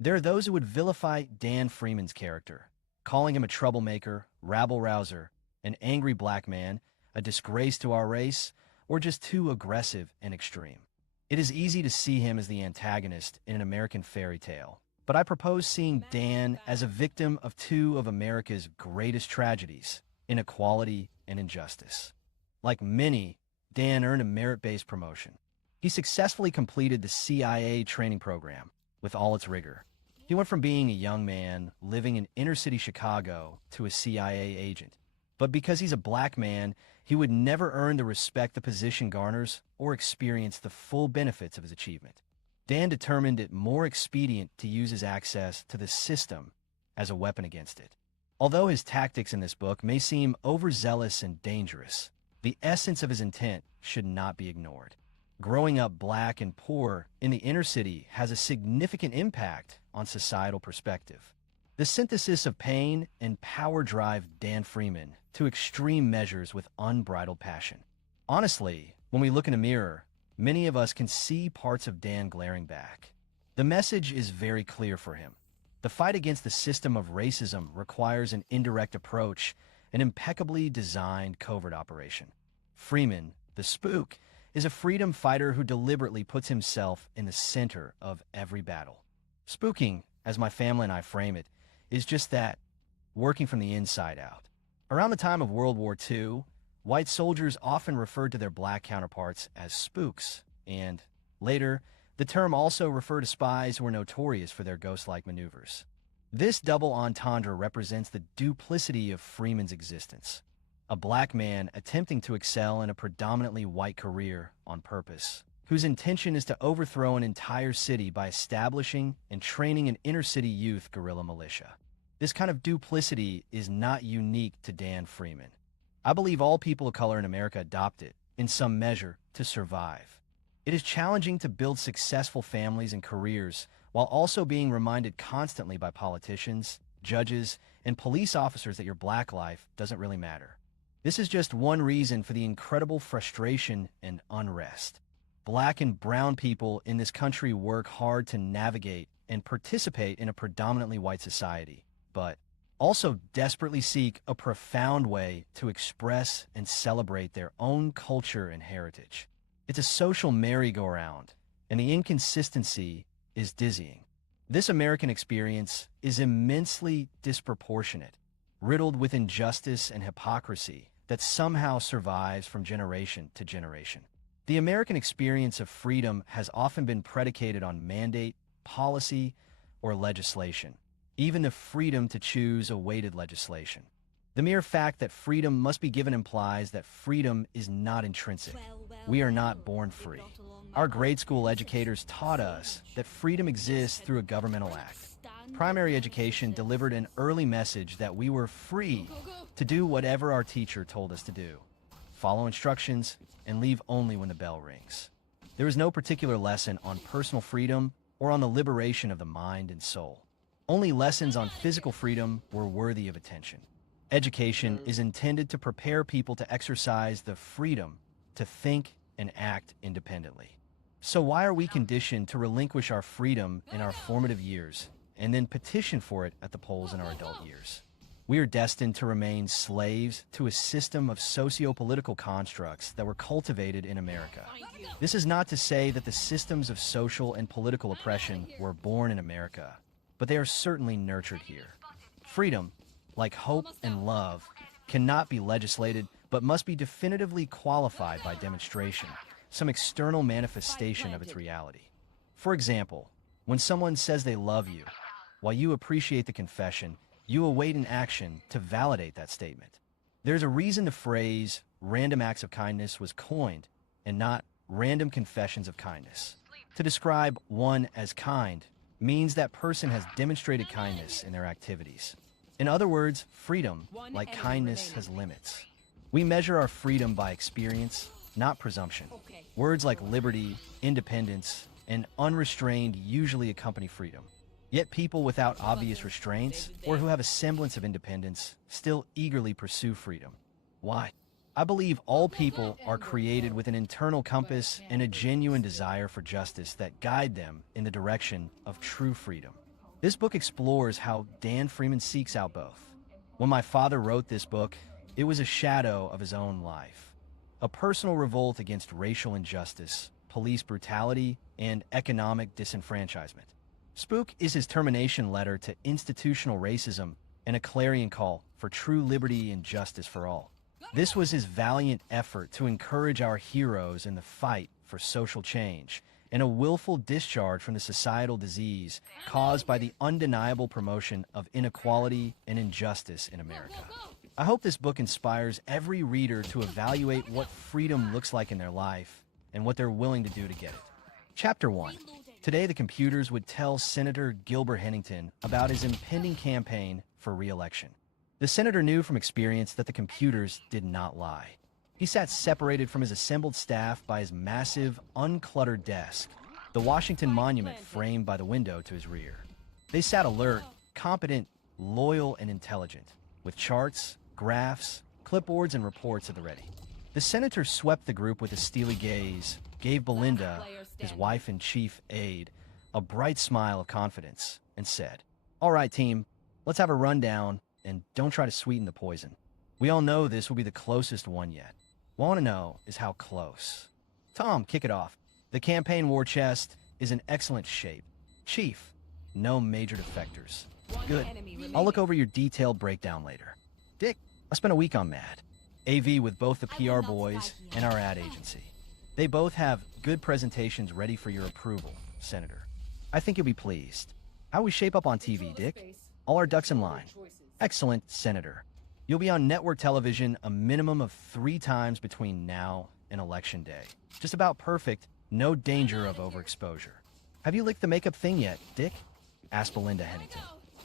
There are those who would vilify Dan Freeman's character, calling him a troublemaker, rabble-rouser, an angry black man, a disgrace to our race, or just too aggressive and extreme. It is easy to see him as the antagonist in an American fairy tale, but I propose seeing Dan as a victim of two of America's greatest tragedies, inequality and injustice. Like many, Dan earned a merit-based promotion. He successfully completed the CIA training program with all its rigor. He went from being a young man living in inner-city Chicago to a CIA agent. But because he's a black man, he would never earn the respect the position garners or experience the full benefits of his achievement. Dan determined it more expedient to use his access to the system as a weapon against it. Although his tactics in this book may seem overzealous and dangerous, the essence of his intent should not be ignored. Growing up black and poor in the inner city has a significant impact on societal perspective. The synthesis of pain and power drive Dan Freeman to extreme measures with unbridled passion. Honestly, when we look in a mirror, many of us can see parts of Dan glaring back. The message is very clear for him. The fight against the system of racism requires an indirect approach, an impeccably designed covert operation. Freeman, the spook, is a freedom fighter who deliberately puts himself in the center of every battle. Spooking, as my family and I frame it, is just that, working from the inside out. Around the time of World War II, white soldiers often referred to their black counterparts as spooks, and, later, the term also referred to spies who were notorious for their ghost-like maneuvers. This double entendre represents the duplicity of Freeman's existence. A black man attempting to excel in a predominantly white career on purpose, whose intention is to overthrow an entire city by establishing and training an inner-city youth guerrilla militia. This kind of duplicity is not unique to Dan Freeman. I believe all people of color in America adopt it, in some measure, to survive. It is challenging to build successful families and careers while also being reminded constantly by politicians, judges, and police officers that your black life doesn't really matter. This is just one reason for the incredible frustration and unrest. Black and brown people in this country work hard to navigate and participate in a predominantly white society, but also desperately seek a profound way to express and celebrate their own culture and heritage. It's a social merry-go-round, and the inconsistency is dizzying. This American experience is immensely disproportionate, riddled with injustice and hypocrisy that somehow survives from generation to generation. The American experience of freedom has often been predicated on mandate, policy, or legislation, even the freedom to choose awaited legislation. The mere fact that freedom must be given implies that freedom is not intrinsic. We are not born free. Our grade school educators taught us that freedom exists through a governmental act. Primary education delivered an early message that we were free to do whatever our teacher told us to do, follow instructions, and leave only when the bell rings. There was no particular lesson on personal freedom or on the liberation of the mind and soul. Only lessons on physical freedom were worthy of attention. Education is intended to prepare people to exercise the freedom to think and act independently. So why are we conditioned to relinquish our freedom in our formative years and then petition for it at the polls in our adult years? We are destined to remain slaves to a system of socio-political constructs that were cultivated in America. This is not to say that the systems of social and political oppression were born in America, but they are certainly nurtured here. Freedom, like hope and love, cannot be legislated, but must be definitively qualified by demonstration, some external manifestation of its reality. For example, when someone says they love you, while you appreciate the confession, you await an action to validate that statement. There's a reason the phrase random acts of kindness was coined and not random confessions of kindness. To describe one as kind means that person has demonstrated kindness in their activities. In other words, freedom, like kindness, has limits. We measure our freedom by experience, not presumption. Words like liberty, independence, and unrestrained usually accompany freedom. Yet people without obvious restraints, or who have a semblance of independence, still eagerly pursue freedom. Why? I believe all people are created with an internal compass and a genuine desire for justice that guide them in the direction of true freedom. This book explores how Dan Freeman seeks out both. When my father wrote this book, it was a shadow of his own life. A personal revolt against racial injustice, police brutality, and economic disenfranchisement. Spook is his termination letter to institutional racism and a clarion call for true liberty and justice for all. This was his valiant effort to encourage our heroes in the fight for social change and a willful discharge from the societal disease caused by the undeniable promotion of inequality and injustice in America. I hope this book inspires every reader to evaluate what freedom looks like in their life and what they're willing to do to get it. Chapter 1. Today, the computers would tell Senator Gilbert Hennington about his impending campaign for re-election. The senator knew from experience that the computers did not lie. He sat separated from his assembled staff by his massive, uncluttered desk, the Washington Monument framed by the window to his rear. They sat alert, competent, loyal, and intelligent, with charts, graphs, clipboards, and reports at the ready. The senator swept the group with a steely gaze, gave Belinda, his wife and chief aide, a bright smile of confidence, and said, "All right, team, let's have a rundown, and don't try to sweeten the poison. We all know this will be the closest one yet. What I want to know is how close." Tom, kick it off. The campaign war chest is in excellent shape. Chief, no major defectors. Good. I'll look over your detailed breakdown later. Dick, I spent a week on MAD. AV with both the PR boys and our ad agency. They both have good presentations ready for your approval, Senator. I think you'll be pleased. How we shape up on TV, Dick? All our ducks in line. Excellent, Senator. You'll be on network television a minimum of 3 times between now and Election Day. Just about perfect, no danger of overexposure. Have you licked the makeup thing yet, Dick? Asked Belinda Hennington.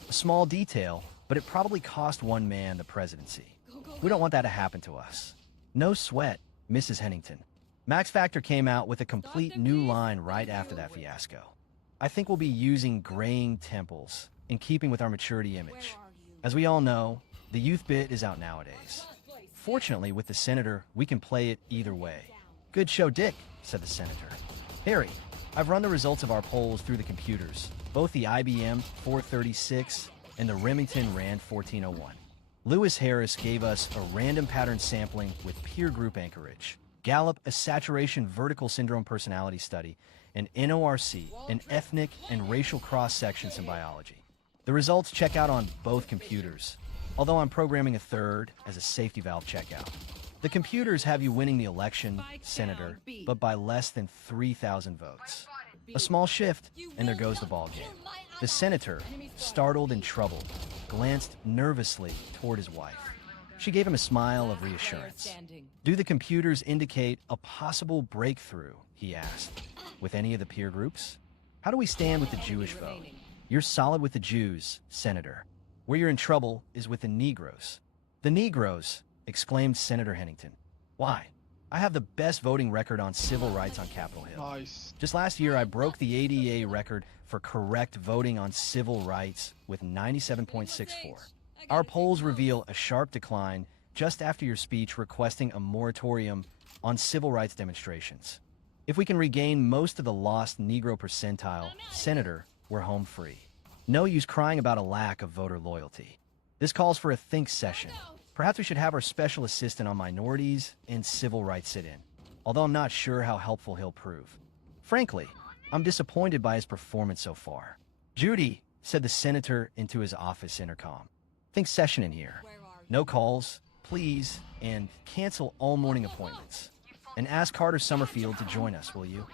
A small detail, but it probably cost one man the presidency. We don't want that to happen to us. No sweat, Mrs. Hennington. Max Factor came out with a complete new line right after that fiasco. I think we'll be using graying temples, in keeping with our maturity image. As we all know, the youth bit is out nowadays. Fortunately, with the senator, we can play it either way. Good show, Dick, said the senator. Harry, I've run the results of our polls through the computers, both the IBM 436 and the Remington RAND 1401. Lewis Harris gave us a random pattern sampling with peer group anchorage, Gallup a saturation vertical syndrome personality study, and NORC an ethnic and racial cross-section symbiogy. The results check out on both computers, although I'm programming a third as a safety valve checkout. The computers have you winning the election, Senator, but by less than 3,000 votes. A small shift, and there goes the ballgame. The senator, startled and troubled, glanced nervously toward his wife. She gave him a smile of reassurance. Do the computers indicate a possible breakthrough, he asked, with any of the peer groups? How do we stand with the Jewish vote? You're solid with the Jews, Senator. Where you're in trouble is with the Negroes. The Negroes, exclaimed Senator Hennington. Why? I have the best voting record on civil rights on Capitol Hill. Nice. Just last year, I broke the ADA record for correct voting on civil rights with 97.64. Our polls reveal a sharp decline just after your speech requesting a moratorium on civil rights demonstrations. If we can regain most of the lost Negro percentile, Senator, we're home free. No use crying about a lack of voter loyalty. This calls for a think session. Perhaps we should have our special assistant on minorities and civil rights sit in, although I'm not sure how helpful he'll prove. Frankly, I'm disappointed by his performance so far. Judy, said the senator into his office intercom. Think session in here. No calls, please, and cancel all morning appointments. And ask Carter Summerfield to join us, will you?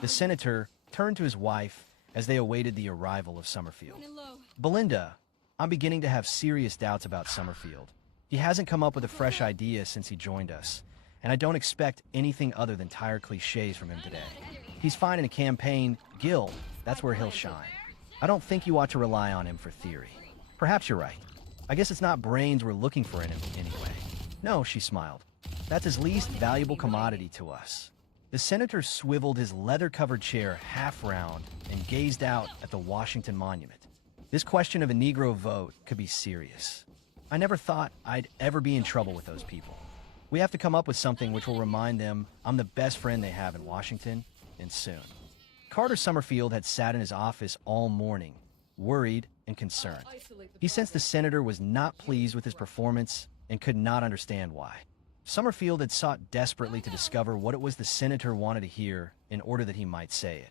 The senator turned to his wife as they awaited the arrival of Summerfield. Belinda, I'm beginning to have serious doubts about Summerfield. He hasn't come up with a fresh idea since he joined us, and I don't expect anything other than tired cliches from him today. He's fine in a campaign. Gil, that's where he'll shine. I don't think you ought to rely on him for theory. Perhaps you're right. I guess it's not brains we're looking for in him anyway. No, she smiled. That's his least valuable commodity to us. The senator swiveled his leather-covered chair half round and gazed out at the Washington Monument. This question of a Negro vote could be serious. I never thought I'd ever be in trouble with those people. We have to come up with something which will remind them I'm the best friend they have in Washington, and soon. Carter Summerfield had sat in his office all morning, worried and concerned. He sensed the senator was not pleased with his performance and could not understand why. Summerfield had sought desperately to discover what it was the senator wanted to hear in order that he might say it,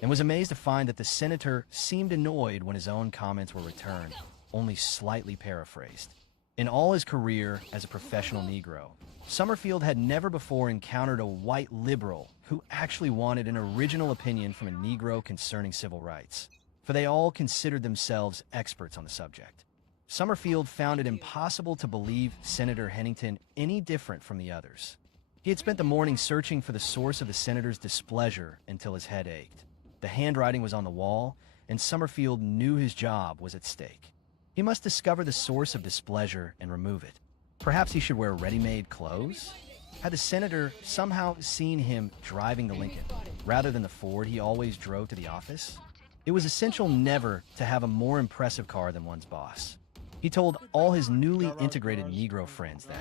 and was amazed to find that the senator seemed annoyed when his own comments were returned, only slightly paraphrased. In all his career as a professional Negro, Summerfield had never before encountered a white liberal who actually wanted an original opinion from a Negro concerning civil rights, for they all considered themselves experts on the subject. Summerfield found it impossible to believe Senator Hennington any different from the others. He had spent the morning searching for the source of the senator's displeasure until his head ached. The handwriting was on the wall, and Summerfield knew his job was at stake. He must discover the source of displeasure and remove it. Perhaps he should wear ready-made clothes? Had the senator somehow seen him driving the Lincoln, rather than the Ford he always drove to the office? It was essential never to have a more impressive car than one's boss. He told all his newly integrated Negro friends that,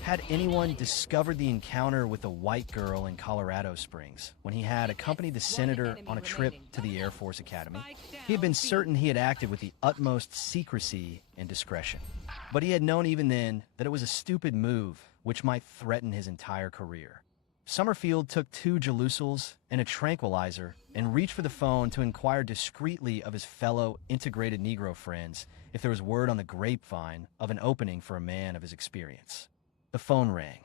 had anyone discovered the encounter with the white girl in Colorado Springs when he had accompanied the senator on a trip to the Air Force Academy, he had been certain he had acted with the utmost secrecy and discretion. But he had known even then that it was a stupid move which might threaten his entire career. Summerfield took 2 Jalusals and a tranquilizer and reached for the phone to inquire discreetly of his fellow integrated Negro friends if there was word on the grapevine of an opening for a man of his experience. The phone rang.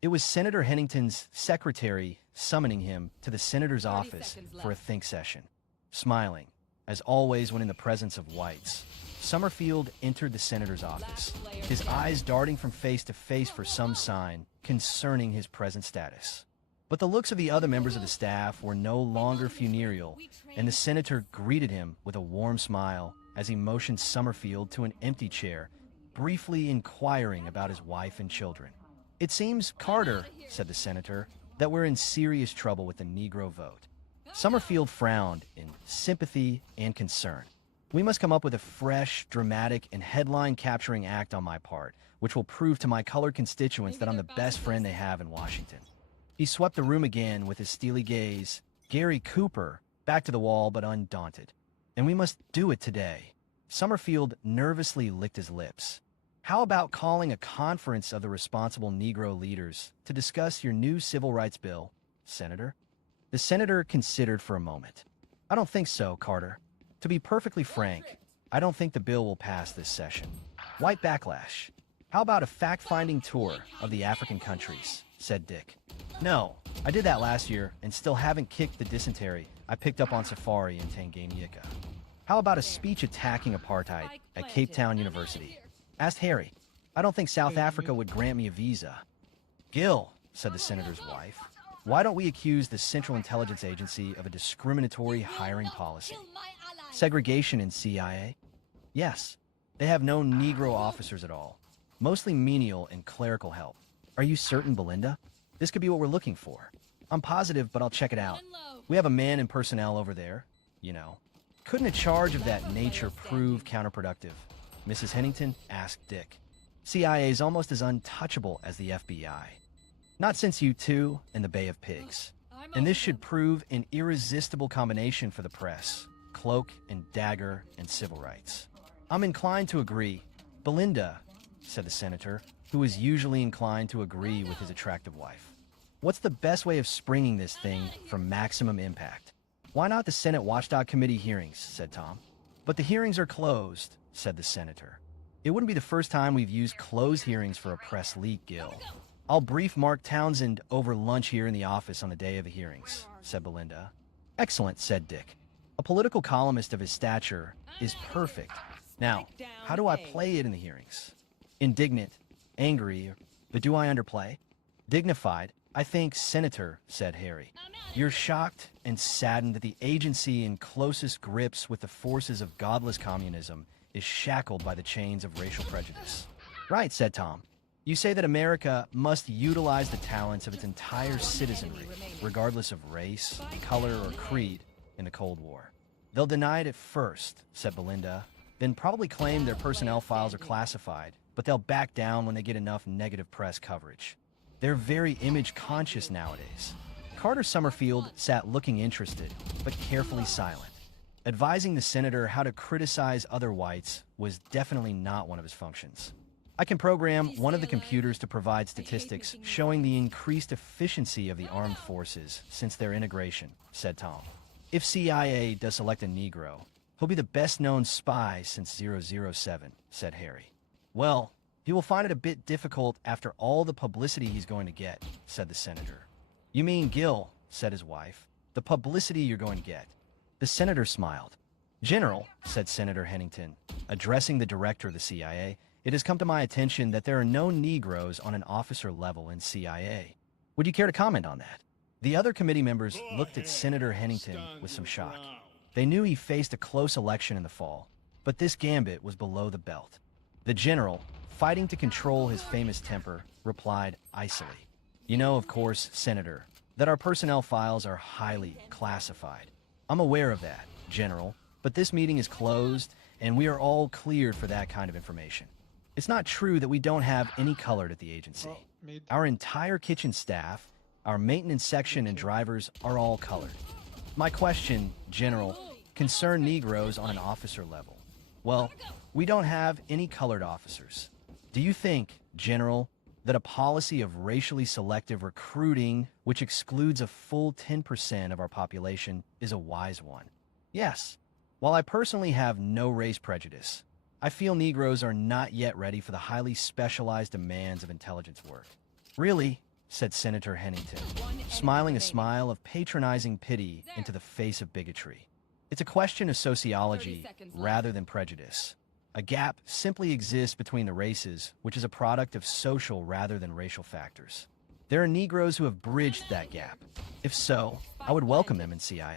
It was Senator Hennington's secretary summoning him to the senator's office for a think session. Smiling, as always when in the presence of whites, Summerfield entered the senator's office, his eyes darting from face to face for some sign concerning his present status. But the looks of the other members of the staff were no longer funereal, and the senator greeted him with a warm smile as he motioned Summerfield to an empty chair, briefly inquiring about his wife and children. "It seems, Carter," said the senator, "that we're in serious trouble with the Negro vote." Summerfield frowned in sympathy and concern. "We must come up with a fresh, dramatic, and headline-capturing act on my part, which will prove to my colored constituents that I'm the best friend they have in Washington." He swept the room again with his steely gaze, Gary Cooper, back to the wall but undaunted. "And we must do it today." Summerfield nervously licked his lips. "How about calling a conference of the responsible Negro leaders to discuss your new civil rights bill, Senator?" The senator considered for a moment. "I don't think so, Carter. To be perfectly frank, I don't think the bill will pass this session. White backlash. How about a fact-finding tour of the African countries?" said Dick. "No, I did that last year and still haven't kicked the dysentery I picked up on safari in Tanganyika." "How about a speech attacking apartheid at Cape Town University?" asked Harry. "I don't think South Africa would grant me a visa." "Gil," said the senator's wife, "why don't we accuse the Central Intelligence Agency of a discriminatory hiring policy? Segregation in CIA? Yes, they have no Negro officers at all, mostly menial and clerical help. Are you certain, Belinda? This could be what we're looking for. I'm positive, but I'll check it out. We have a man in personnel over there, you know. Couldn't a charge of that nature prove counterproductive?" Mrs. Hennington asked Dick. "CIA is almost as untouchable as the FBI. Not since U2 and the Bay of Pigs. And this should prove an irresistible combination for the press, cloak and dagger and civil rights." "I'm inclined to agree. Belinda," said the senator, who was usually inclined to agree with his attractive wife, "what's the best way of springing this thing for maximum impact?" "Why not the Senate Watchdog Committee hearings?" said Tom. "But the hearings are closed," said the senator. "It wouldn't be the first time we've used closed hearings for a press leak, Gil. I'll brief Mark Townsend over lunch here in the office on the day of the hearings," said Belinda. "Excellent," said Dick. "A political columnist of his stature is perfect. Now, how do I play it in the hearings? Indignant, angry, but do I underplay? Dignified, I think, Senator," said Harry. "You're shocked and saddened that the agency in closest grips with the forces of godless communism is shackled by the chains of racial prejudice." "Right," said Tom. "You say that America must utilize the talents of its entire citizenry, regardless of race, color, or creed, in the Cold War." "They'll deny it at first," said Belinda, "then probably claim their personnel files are classified, but they'll back down when they get enough negative press coverage. They're very image-conscious nowadays." Carter Summerfield sat looking interested, but carefully silent. Advising the senator how to criticize other whites was definitely not one of his functions. I can program one of the computers to provide statistics showing the increased efficiency of the armed forces since their integration, said Tom. If CIA does select a Negro, he'll be the best-known spy since 007, said Harry. Well, he will find it a bit difficult after all the publicity he's going to get, said the senator. You mean, Gil, said his wife, the publicity you're going to get. The senator smiled. General, said Senator Hennington, addressing the director of the CIA, it has come to my attention that there are no Negroes on an officer level in CIA. Would you care to comment on that? The other committee members looked at Senator Hennington with some shock. They knew he faced a close election in the fall, but this gambit was below the belt. The general, fighting to control his famous temper, replied icily. You know, of course, Senator, that our personnel files are highly classified. I'm aware of that, General, but this meeting is closed, and we are all cleared for that kind of information. It's not true that we don't have any colored at the agency. Our entire kitchen staff, our maintenance section and drivers are all colored. My question, General, concerned Negroes on an officer level. Well, we don't have any colored officers. Do you think, General, that a policy of racially selective recruiting, which excludes a full 10% of our population, is a wise one? Yes. While I personally have no race prejudice, I feel Negroes are not yet ready for the highly specialized demands of intelligence work. Really, said Senator Hennington, smiling a smile of patronizing pity into the face of bigotry. It's a question of sociology rather than prejudice. A gap simply exists between the races, which is a product of social rather than racial factors. There are Negroes who have bridged that gap. If so, I would welcome them in CIA.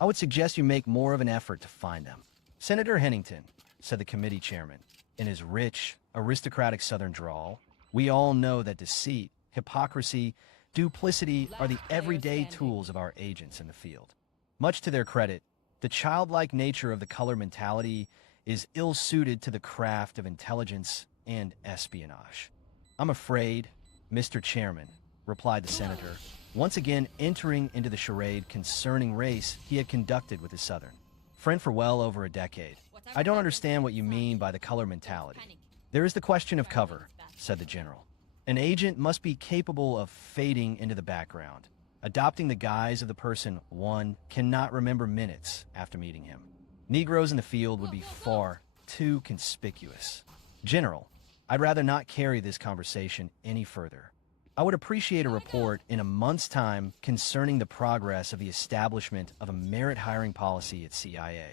I would suggest you make more of an effort to find them. Senator Hennington, said the committee chairman, in his rich, aristocratic Southern drawl, we all know that deceit, hypocrisy, duplicity are the everyday tools of our agents in the field. Much to their credit, the childlike nature of the color mentality is ill-suited to the craft of intelligence and espionage. I'm afraid, Mr. Chairman, replied the senator, once again entering into the charade concerning race he had conducted with his Southern friend for well over a decade. I don't understand what you mean by the color mentality. There is the question of cover, said the general. An agent must be capable of fading into the background, adopting the guise of the person one cannot remember minutes after meeting him. Negroes in the field would be far too conspicuous. General, I'd rather not carry this conversation any further. I would appreciate a report in a month's time concerning the progress of the establishment of a merit hiring policy at CIA.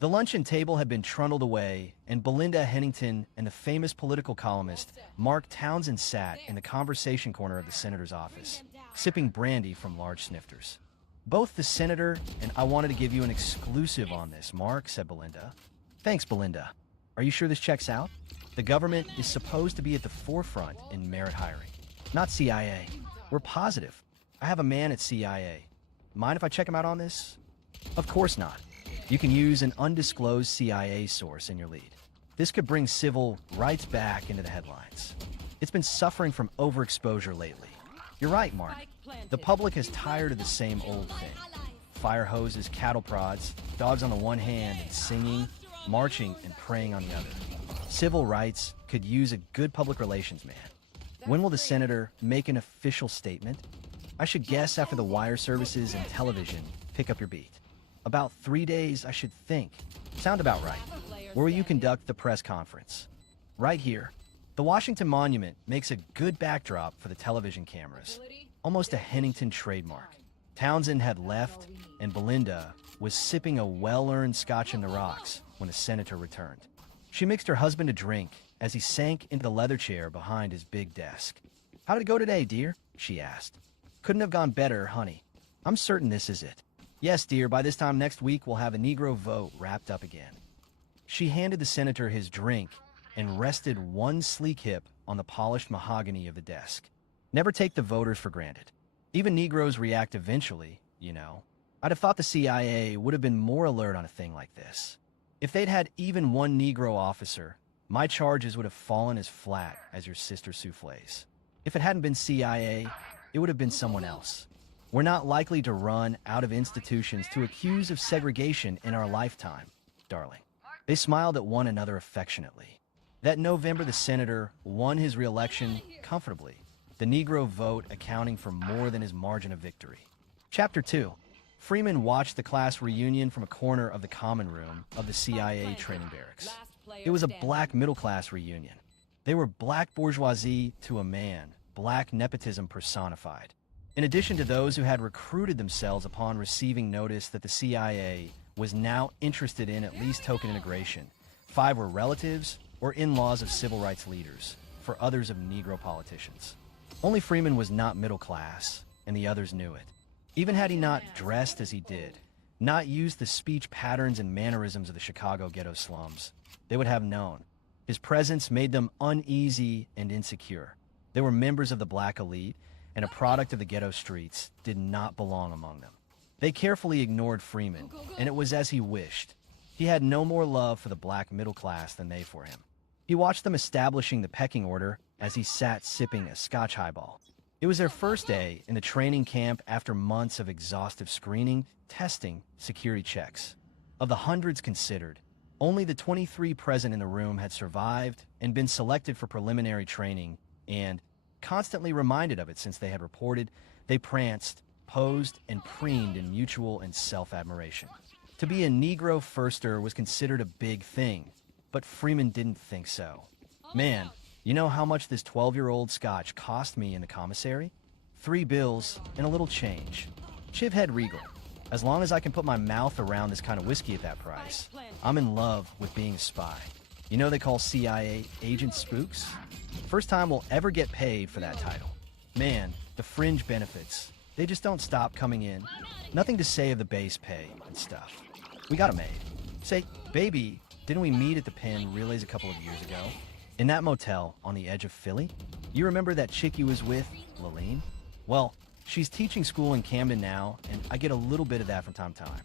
The luncheon table had been trundled away, and Belinda Hennington and the famous political columnist Mark Townsend sat in the conversation corner of the senator's office, sipping brandy from large snifters. Both the senator and I wanted to give you an exclusive on this, Mark, said Belinda. Thanks, Belinda. Are you sure this checks out? The government is supposed to be at the forefront in merit hiring. Not CIA. We're positive. I have a man at CIA. Mind if I check him out on this? Of course not. You can use an undisclosed CIA source in your lead. This could bring civil rights back into the headlines. It's been suffering from overexposure lately. You're right, Mark. The public is tired of the same old thing. Fire hoses, cattle prods, dogs on the one hand and singing, marching, and praying on the other. Civil rights could use a good public relations man. When will the senator make an official statement? I should guess after the wire services and television pick up your beat. About 3 days, I should think. Sound about right. Where will you conduct the press conference? Right here. The Washington Monument makes a good backdrop for the television cameras. Almost a Hennington trademark. Townsend had left, and Belinda was sipping a well-earned scotch in the rocks when the senator returned. She mixed her husband a drink as he sank into the leather chair behind his big desk. How did it go today, dear? She asked. Couldn't have gone better, honey. I'm certain this is it. Yes, dear, by this time next week we'll have a Negro vote wrapped up again. She handed the senator his drink and rested one sleek hip on the polished mahogany of the desk. Never take the voters for granted. Even Negroes react eventually, you know. I'd have thought the CIA would have been more alert on a thing like this. If they'd had even one Negro officer, my charges would have fallen as flat as your sister Souffle's. If it hadn't been CIA, it would have been someone else. We're not likely to run out of institutions to accuse of segregation in our lifetime, darling. They smiled at one another affectionately. That November, the senator won his re-election comfortably, the Negro vote accounting for more than his margin of victory. Chapter 2. Freeman watched the class reunion from a corner of the common room of the CIA training barracks. It was a black middle-class reunion. They were black bourgeoisie to a man, black nepotism personified. In addition to those who had recruited themselves upon receiving notice that the CIA was now interested in at least token integration, 5 were relatives or in-laws of civil rights leaders, for others of Negro politicians. Only Freeman was not middle class, and the others knew it. Even had he not dressed as he did, not used the speech patterns and mannerisms of the Chicago ghetto slums, they would have known. His presence made them uneasy and insecure. They were members of the black elite, and a product of the ghetto streets did not belong among them. They carefully ignored Freeman, and it was as he wished. He had no more love for the black middle class than they for him. He watched them establishing the pecking order as he sat sipping a Scotch highball. It was their first day in the training camp after months of exhaustive screening, testing, security checks. Of the hundreds considered, only the 23 present in the room had survived and been selected for preliminary training, and, constantly reminded of it since they had reported, they pranced, posed, and preened in mutual and self-admiration. To be a Negro firster was considered a big thing, but Freeman didn't think so. Man, you know how much this 12-year-old Scotch cost me in the commissary? 3 bills and a little change. Chivhead Regal. As long as I can put my mouth around this kind of whiskey at that price, I'm in love with being a spy. You know they call CIA agent spooks? First time we'll ever get paid for that title. Man, the fringe benefits, they just don't stop coming in. Nothing to say of the base pay and stuff. We got it made. Say, baby, didn't we meet at the Penn Relays a couple of years ago? In that motel on the edge of Philly? You remember that chick you was with, Laline? Well, she's teaching school in Camden now, and I get a little bit of that from time to time.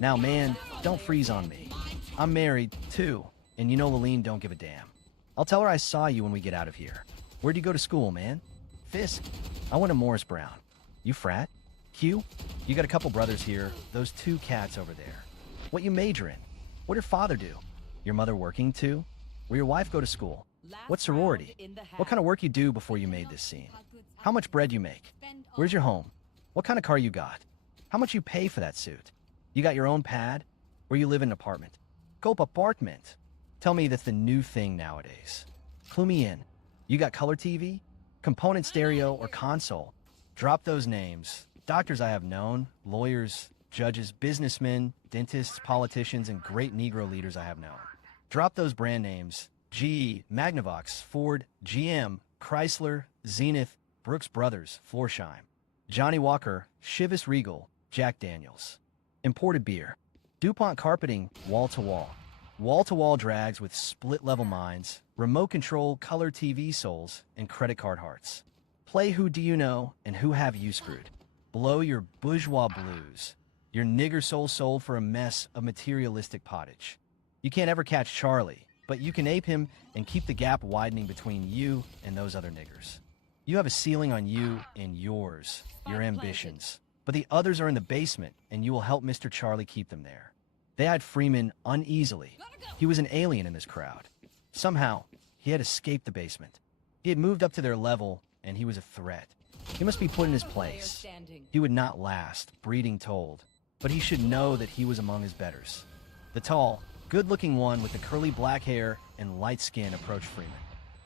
Now, man, don't freeze on me. I'm married, too, and you know Laline don't give a damn. I'll tell her I saw you when we get out of here. Where'd you go to school, man? Fisk. I went to Morris Brown. You frat? Q? You got a couple brothers here, those 2 cats over there. What you major in? What'd your father do? Your mother working, too? Where your wife go to school? What sorority? What kind of work you do before you made this scene? How much bread you make? Where's your home? What kind of car you got? How much you pay for that suit? You got your own pad? Or you live in an apartment? Cope apartment. Tell me that's the new thing nowadays. Clue me in. You got color TV? Component stereo or console? Drop those names. Doctors I have known, lawyers, judges, businessmen, dentists, politicians, and great Negro leaders I have known. Drop those brand names. GE, Magnavox, Ford, GM, Chrysler, Zenith, Brooks Brothers, Florsheim, Johnny Walker, Chivas Regal, Jack Daniels. Imported beer. DuPont carpeting, wall-to-wall. Wall-to-wall drags with split-level minds, remote control color TV souls, and credit card hearts. Play Who Do You Know and Who Have You Screwed. Blow your bourgeois blues. Your nigger soul sold for a mess of materialistic pottage. You can't ever catch Charlie, but you can ape him and keep the gap widening between you and those other niggers. You have a ceiling on you and yours, your ambitions. But the others are in the basement, and you will help Mr. Charlie keep them there. They eyed Freeman uneasily. He was an alien in this crowd. Somehow, he had escaped the basement. He had moved up to their level, and he was a threat. He must be put in his place. He would not last, breeding told, but he should know that he was among his betters. The tall, good-looking one with the curly black hair and light skin approached Freeman.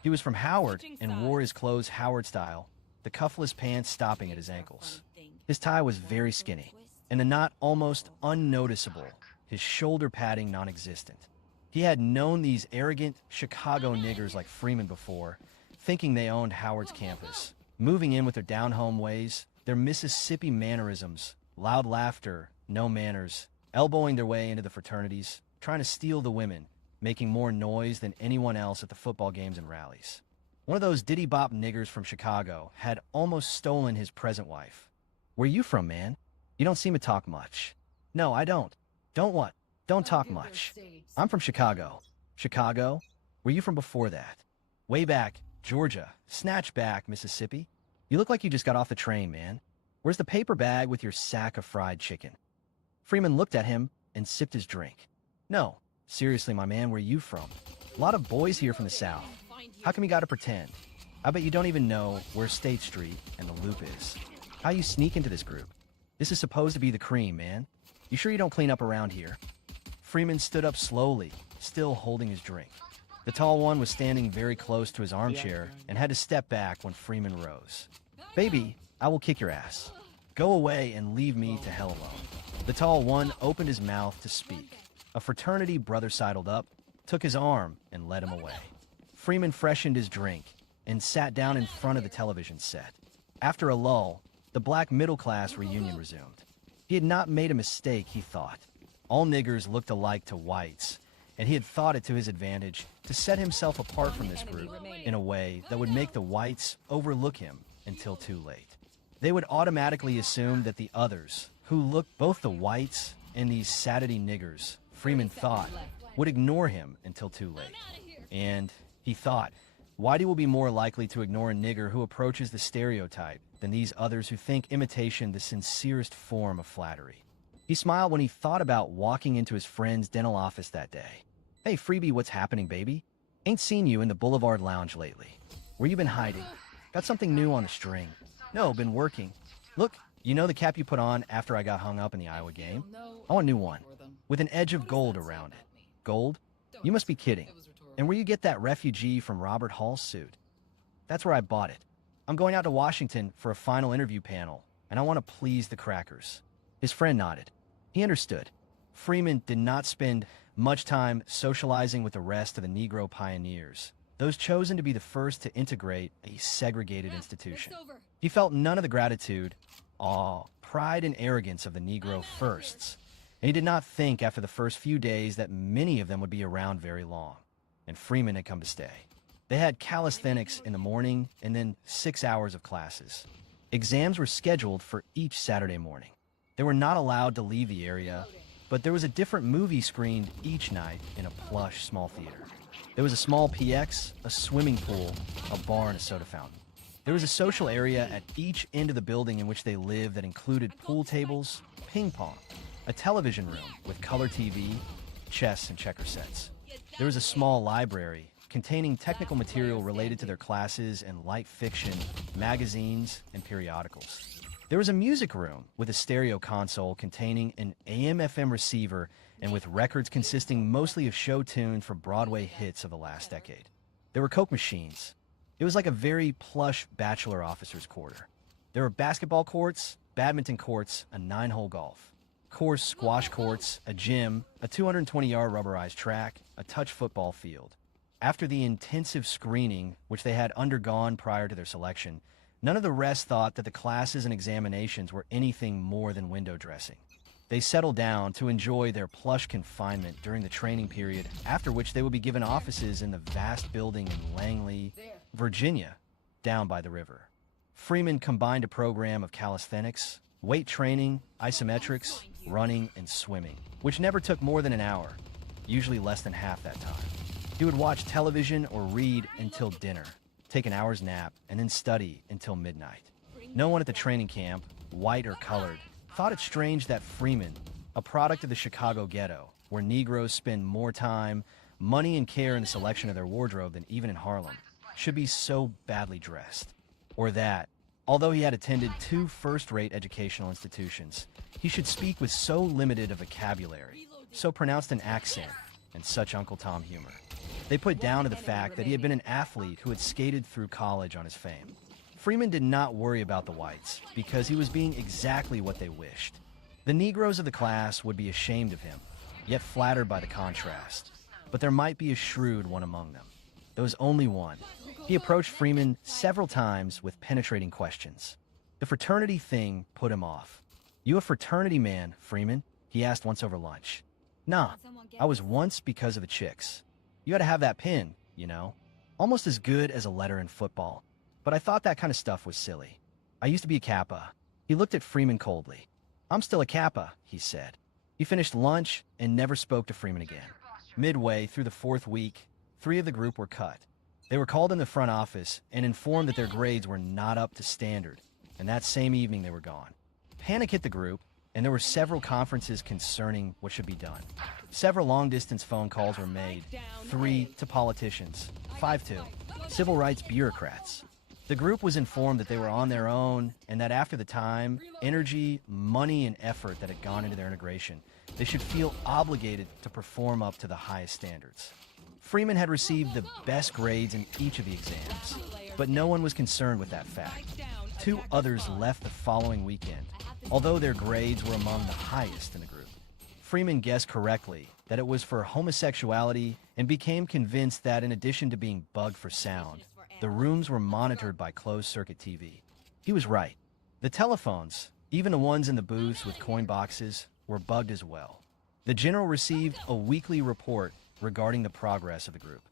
He was from Howard and wore his clothes Howard style, the cuffless pants stopping at his ankles. His tie was very skinny, and the knot almost unnoticeable, his shoulder padding non-existent. He had known these arrogant Chicago niggers like Freeman before, thinking they owned Howard's campus, moving in with their down-home ways, their Mississippi mannerisms, loud laughter, no manners, elbowing their way into the fraternities, trying to steal the women, making more noise than anyone else at the football games and rallies. One of those diddy-bop niggers from Chicago had almost stolen his present wife. Where you from, man? You don't seem to talk much. No, I don't. Don't what? Don't talk much. I'm from Chicago. Chicago? Where you from before that? Way back, Georgia. Snatch back, Mississippi. You look like you just got off the train, man. Where's the paper bag with your sack of fried chicken? Freeman looked at him and sipped his drink. No, seriously, my man, where you from? A lot of boys here from the South. How come you gotta pretend? I bet you don't even know where State Street and the Loop is. How you sneak into this group? This is supposed to be the cream, man. You sure you don't clean up around here? Freeman stood up slowly, still holding his drink. The tall one was standing very close to his armchair and had to step back when Freeman rose. Baby, I will kick your ass. Go away and leave me to hell alone. The tall one opened his mouth to speak. A fraternity brother sidled up, took his arm, and led him away. Freeman freshened his drink and sat down in front of the television set. After a lull, the black middle-class reunion resumed. He had not made a mistake, he thought. All niggers looked alike to whites, and he had thought it to his advantage to set himself apart from this group in a way that would make the whites overlook him until too late. They would automatically assume that the others, who looked both the whites and these Saturday niggers, Freeman thought, would ignore him until too late. And he thought, Whitey will be more likely to ignore a nigger who approaches the stereotype than these others who think imitation the sincerest form of flattery. He smiled when he thought about walking into his friend's dental office that day. Hey, Freebie, what's happening, baby? Ain't seen you in the Boulevard Lounge lately. Where you been hiding? Got something new on the string. No, been working. Look, you know the cap you put on after I got hung up in the Iowa game? I want a new one, with an edge of gold around it. Gold? You must be kidding. And where you get that refugee from Robert Hall's suit? That's where I bought it. I'm going out to Washington for a final interview panel, and I want to please the crackers. His friend nodded. He understood. Freeman did not spend much time socializing with the rest of the Negro pioneers, those chosen to be the first to integrate a segregated institution. He felt none of the gratitude, awe, pride, and arrogance of the Negro firsts, and he did not think after the first few days that many of them would be around very long. And Freeman had come to stay. They had calisthenics in the morning and then 6 hours of classes. Exams were scheduled for each Saturday morning. They were not allowed to leave the area, but there was a different movie screened each night in a plush small theater. There was a small PX, a swimming pool, a bar, and a soda fountain. There was a social area at each end of the building in which they lived that included pool tables, ping pong, a television room with color TV, chess, and checker sets. There was a small library containing technical material related to their classes and light fiction, magazines, and periodicals. There was a music room with a stereo console containing an AM/FM receiver and with records consisting mostly of show tunes from Broadway hits of the last decade. There were Coke machines. It was like a very plush bachelor officer's quarter. There were basketball courts, badminton courts, a 9-hole golf course, squash courts, a gym, a 220-yard rubberized track, a touch football field. After the intensive screening, which they had undergone prior to their selection, none of the rest thought that the classes and examinations were anything more than window dressing. They settled down to enjoy their plush confinement during the training period, after which they would be given offices in the vast building in Langley, Virginia, down by the river. Freeman combined a program of calisthenics, weight training, isometrics, running, and swimming, which never took more than an hour, usually less than half that time. He would watch television or read until dinner, take an hour's nap, and then study until midnight. No one at the training camp, white or colored, thought it strange that Freeman, a product of the Chicago ghetto, where Negroes spend more time, money, and care in the selection of their wardrobe than even in Harlem, should be so badly dressed. Or that, although he had attended 2 first-rate educational institutions, he should speak with so limited a vocabulary, so pronounced an accent, and such Uncle Tom humor. They put down to the fact that he had been an athlete who had skated through college on his fame. Freeman did not worry about the whites, because he was being exactly what they wished. The Negroes of the class would be ashamed of him, yet flattered by the contrast. But there might be a shrewd one among them. There was only one. He approached Freeman several times with penetrating questions. The fraternity thing put him off. You a fraternity man, Freeman? He asked once over lunch. Nah, I was once because of the chicks. You had to have that pin, you know. Almost as good as a letter in football. But I thought that kind of stuff was silly. I used to be a Kappa. He looked at Freeman coldly. I'm still a Kappa, he said. He finished lunch and never spoke to Freeman again. Midway through the 4th week, 3 of the group were cut. They were called in the front office and informed that their grades were not up to standard, and that same evening they were gone. Panic hit the group, and there were several conferences concerning what should be done. Several long-distance phone calls were made, 3 to politicians, 5 to civil rights bureaucrats. The group was informed that they were on their own and that after the time, energy, money, and effort that had gone into their integration, they should feel obligated to perform up to the highest standards. Freeman had received the best grades in each of the exams, but no one was concerned with that fact. 2 others left the following weekend, although their grades were among the highest in the group. Freeman guessed correctly that it was for homosexuality and became convinced that in addition to being bugged for sound, the rooms were monitored by closed-circuit TV. He was right. The telephones, even the ones in the booths with coin boxes, were bugged as well. The general received a weekly report regarding the progress of the group.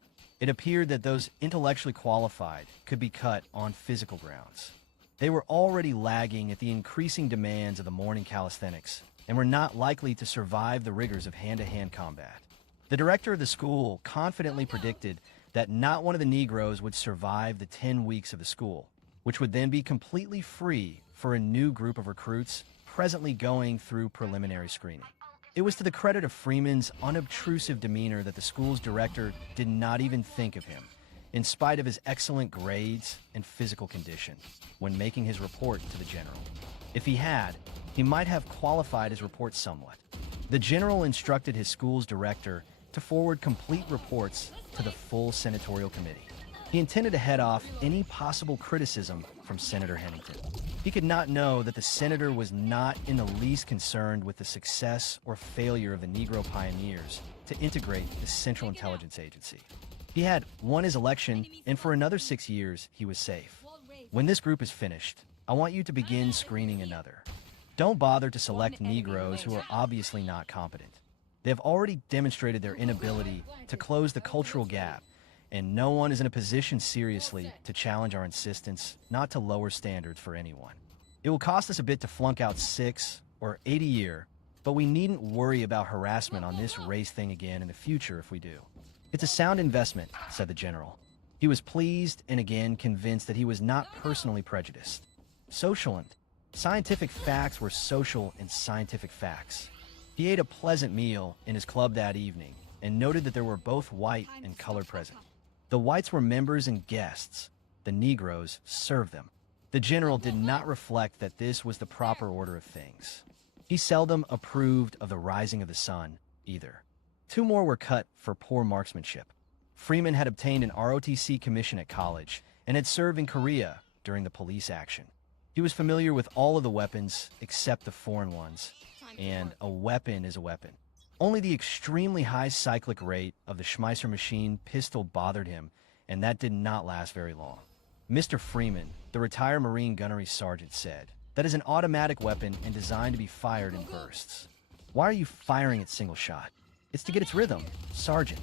It appeared that those intellectually qualified could be cut on physical grounds. They were already lagging at the increasing demands of the morning calisthenics and were not likely to survive the rigors of hand-to-hand combat. The director of the school confidently predicted that not one of the Negroes would survive the 10 weeks of the school, which would then be completely free for a new group of recruits presently going through preliminary screening. It was to the credit of Freeman's unobtrusive demeanor that the school's director did not even think of him, in spite of his excellent grades and physical condition, when making his report to the general. If he had, he might have qualified his report somewhat. The general instructed his school's director to forward complete reports to the full senatorial committee. He intended to head off any possible criticism from Senator Hennington. He could not know that the senator was not in the least concerned with the success or failure of the Negro pioneers to integrate the Central Intelligence Agency. He had won his election, and for another 6 years, he was safe. When this group is finished, I want you to begin screening another. Don't bother to select Negroes who are obviously not competent. They have already demonstrated their inability to close the cultural gap, and no one is in a position seriously to challenge our insistence not to lower standards for anyone. It will cost us a bit to flunk out 6 or 8 a year, but we needn't worry about harassment on this race thing again in the future if we do. It's a sound investment, said the general. He was pleased and again convinced that he was not personally prejudiced. Social and scientific facts were social and scientific facts. He ate a pleasant meal in his club that evening and noted that there were both white and colored present. The whites were members and guests. The Negroes served them. The general did not reflect that this was the proper order of things. He seldom approved of the rising of the sun, either. 2 more were cut for poor marksmanship. Freeman had obtained an ROTC commission at college and had served in Korea during the police action. He was familiar with all of the weapons except the foreign ones, and a weapon is a weapon. Only the extremely high cyclic rate of the Schmeisser machine pistol bothered him, and that did not last very long. Mr. Freeman, the retired Marine gunnery sergeant, said, "That is an automatic weapon and designed to be fired in bursts." "Why are you firing at single shot?" "It's to get its rhythm, Sergeant.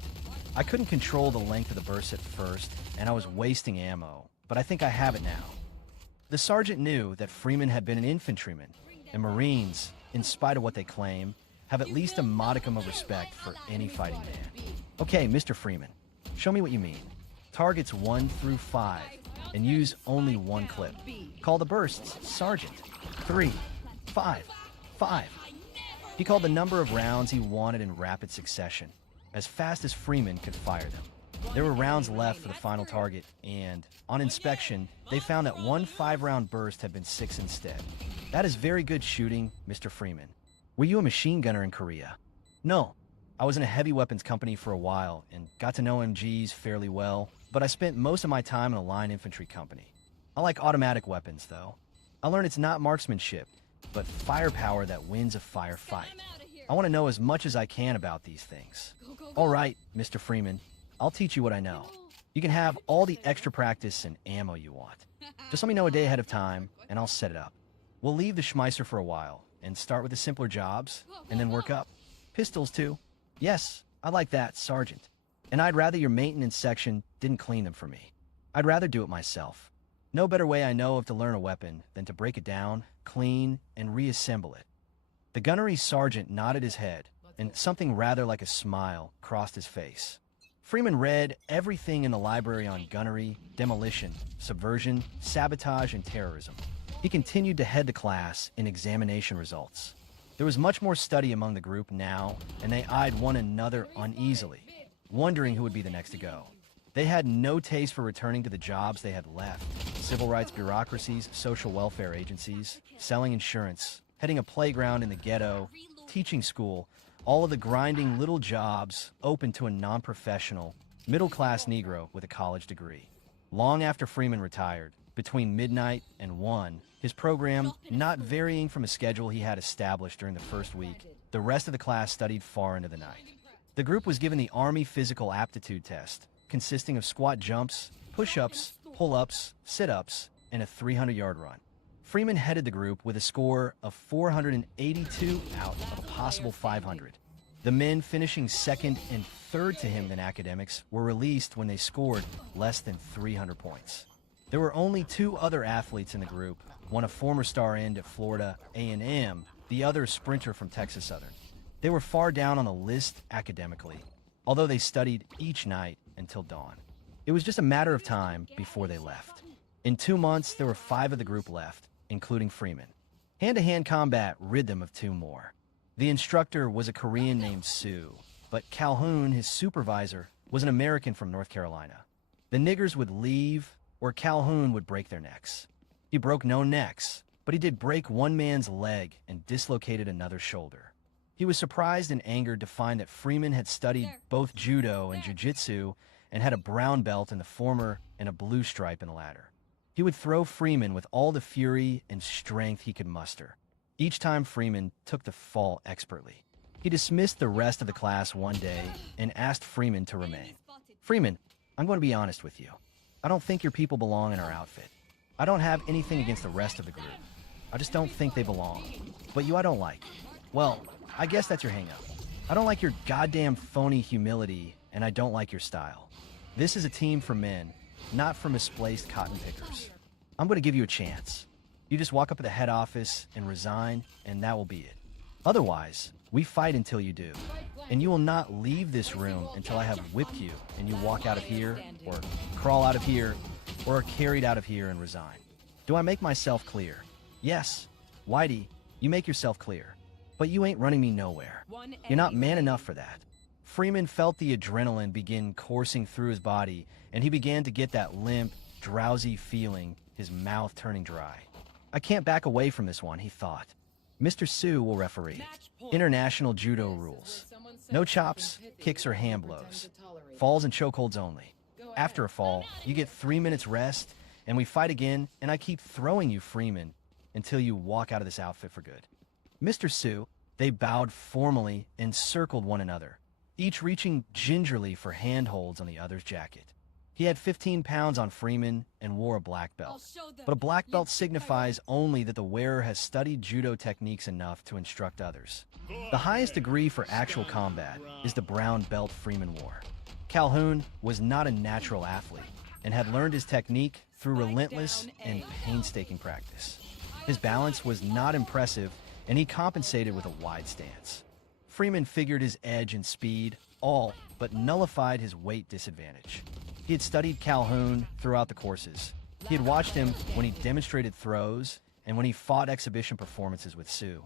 I couldn't control the length of the burst at first, and I was wasting ammo, but I think I have it now." The sergeant knew that Freeman had been an infantryman, and Marines, in spite of what they claim, have at least a modicum of respect for any fighting man. "Okay, Mr. Freeman, show me what you mean. Targets 1 through 5, and use only 1 clip. Call the bursts, Sergeant. 3, 5, 5. He called the number of rounds he wanted in rapid succession, as fast as Freeman could fire them. There were rounds left for the final target, and, on inspection, they found that 1 5-round burst had been 6 instead. "That is very good shooting, Mr. Freeman. Were you a machine gunner in Korea?" "No. I was in a heavy weapons company for a while and got to know MGs fairly well, but I spent most of my time in a line infantry company. I like automatic weapons, though. I learned it's not marksmanship, but firepower that wins a firefight. I want to know as much as I can about these things." "All right, Mr. Freeman. I'll teach you what I know. You can have all the extra practice and ammo you want. Just let me know a day ahead of time, and I'll set it up. We'll leave the Schmeisser for a while and start with the simpler jobs, and then work up. Pistols, too." "Yes, I like that, Sergeant. And I'd rather your maintenance section didn't clean them for me. I'd rather do it myself. No better way I know of to learn a weapon than to break it down, clean, and reassemble it." The gunnery sergeant nodded his head, and something rather like a smile crossed his face. Freeman read everything in the library on gunnery, demolition, subversion, sabotage, and terrorism. He continued to head the class in examination results. There was much more study among the group now, and they eyed one another uneasily, wondering who would be the next to go. They had no taste for returning to the jobs they had left: civil rights bureaucracies, social welfare agencies, selling insurance, heading a playground in the ghetto, teaching school, all of the grinding little jobs open to a non-professional, middle-class Negro with a college degree. Long after Freeman retired, between midnight and 1, his program not varying from a schedule he had established during the first week, the rest of the class studied far into the night. The group was given the Army Physical Aptitude Test, consisting of squat jumps, push-ups, pull-ups, sit-ups, and a 300-yard run. Freeman headed the group with a score of 482 out of a possible 500. The men finishing second and third to him in academics were released when they scored less than 300 points. There were only 2 other athletes in the group, one a former star end at Florida A&M, the other a sprinter from Texas Southern. They were far down on the list academically, although they studied each night until dawn. It was just a matter of time before they left. In 2 months, there were 5 of the group left, including Freeman. Hand-to-hand combat rid them of 2 more. The instructor was a Korean named Sue, but Calhoun, his supervisor, was an American from North Carolina. The niggers would leave, or Calhoun would break their necks. He broke no necks, but he did break one man's leg and dislocated another's shoulder. He was surprised and angered to find that Freeman had studied both judo and jiu-jitsu and had a brown belt in the former and a blue stripe in the latter. He would throw Freeman with all the fury and strength he could muster. Each time Freeman took the fall expertly. He dismissed the rest of the class one day and asked Freeman to remain. "Freeman, I'm going to be honest with you. I don't think your people belong in our outfit. I don't have anything against the rest of the group. I just don't think they belong. But you I don't like. Well, I guess that's your hang-up. I don't like your goddamn phony humility, and I don't like your style. This is a team for men, not for misplaced cotton pickers. I'm going to give you a chance. You just walk up to the head office and resign, and that will be it. Otherwise, we fight until you do. And you will not leave this room until I have whipped you and you walk out of here, or crawl out of here, or are carried out of here and resign. Do I make myself clear? Yes. Whitey, you make yourself clear. But you ain't running me nowhere. You're not man enough for that." Freeman felt the adrenaline begin coursing through his body, and he began to get that limp, drowsy feeling, his mouth turning dry. "I can't back away from this one," he thought. "Mr. Sue will referee. International judo rules. No chops, kicks, or hand blows. Falls and chokeholds only. After a fall, you get 3 minutes rest, and we fight again, and I keep throwing you, Freeman, until you walk out of this outfit for good." "Mr. Sue," they bowed formally and circled one another, each reaching gingerly for handholds on the other's jacket. He had 15 pounds on Freeman and wore a black belt. But a black belt signifies only that the wearer has studied judo techniques enough to instruct others. The highest degree for actual combat is the brown belt Freeman wore. Calhoun was not a natural athlete and had learned his technique through relentless and painstaking practice. His balance was not impressive, and he compensated with a wide stance. Freeman figured his edge and speed, all but nullified his weight disadvantage. He had studied Calhoun throughout the courses. He had watched him when he demonstrated throws and when he fought exhibition performances with Sue.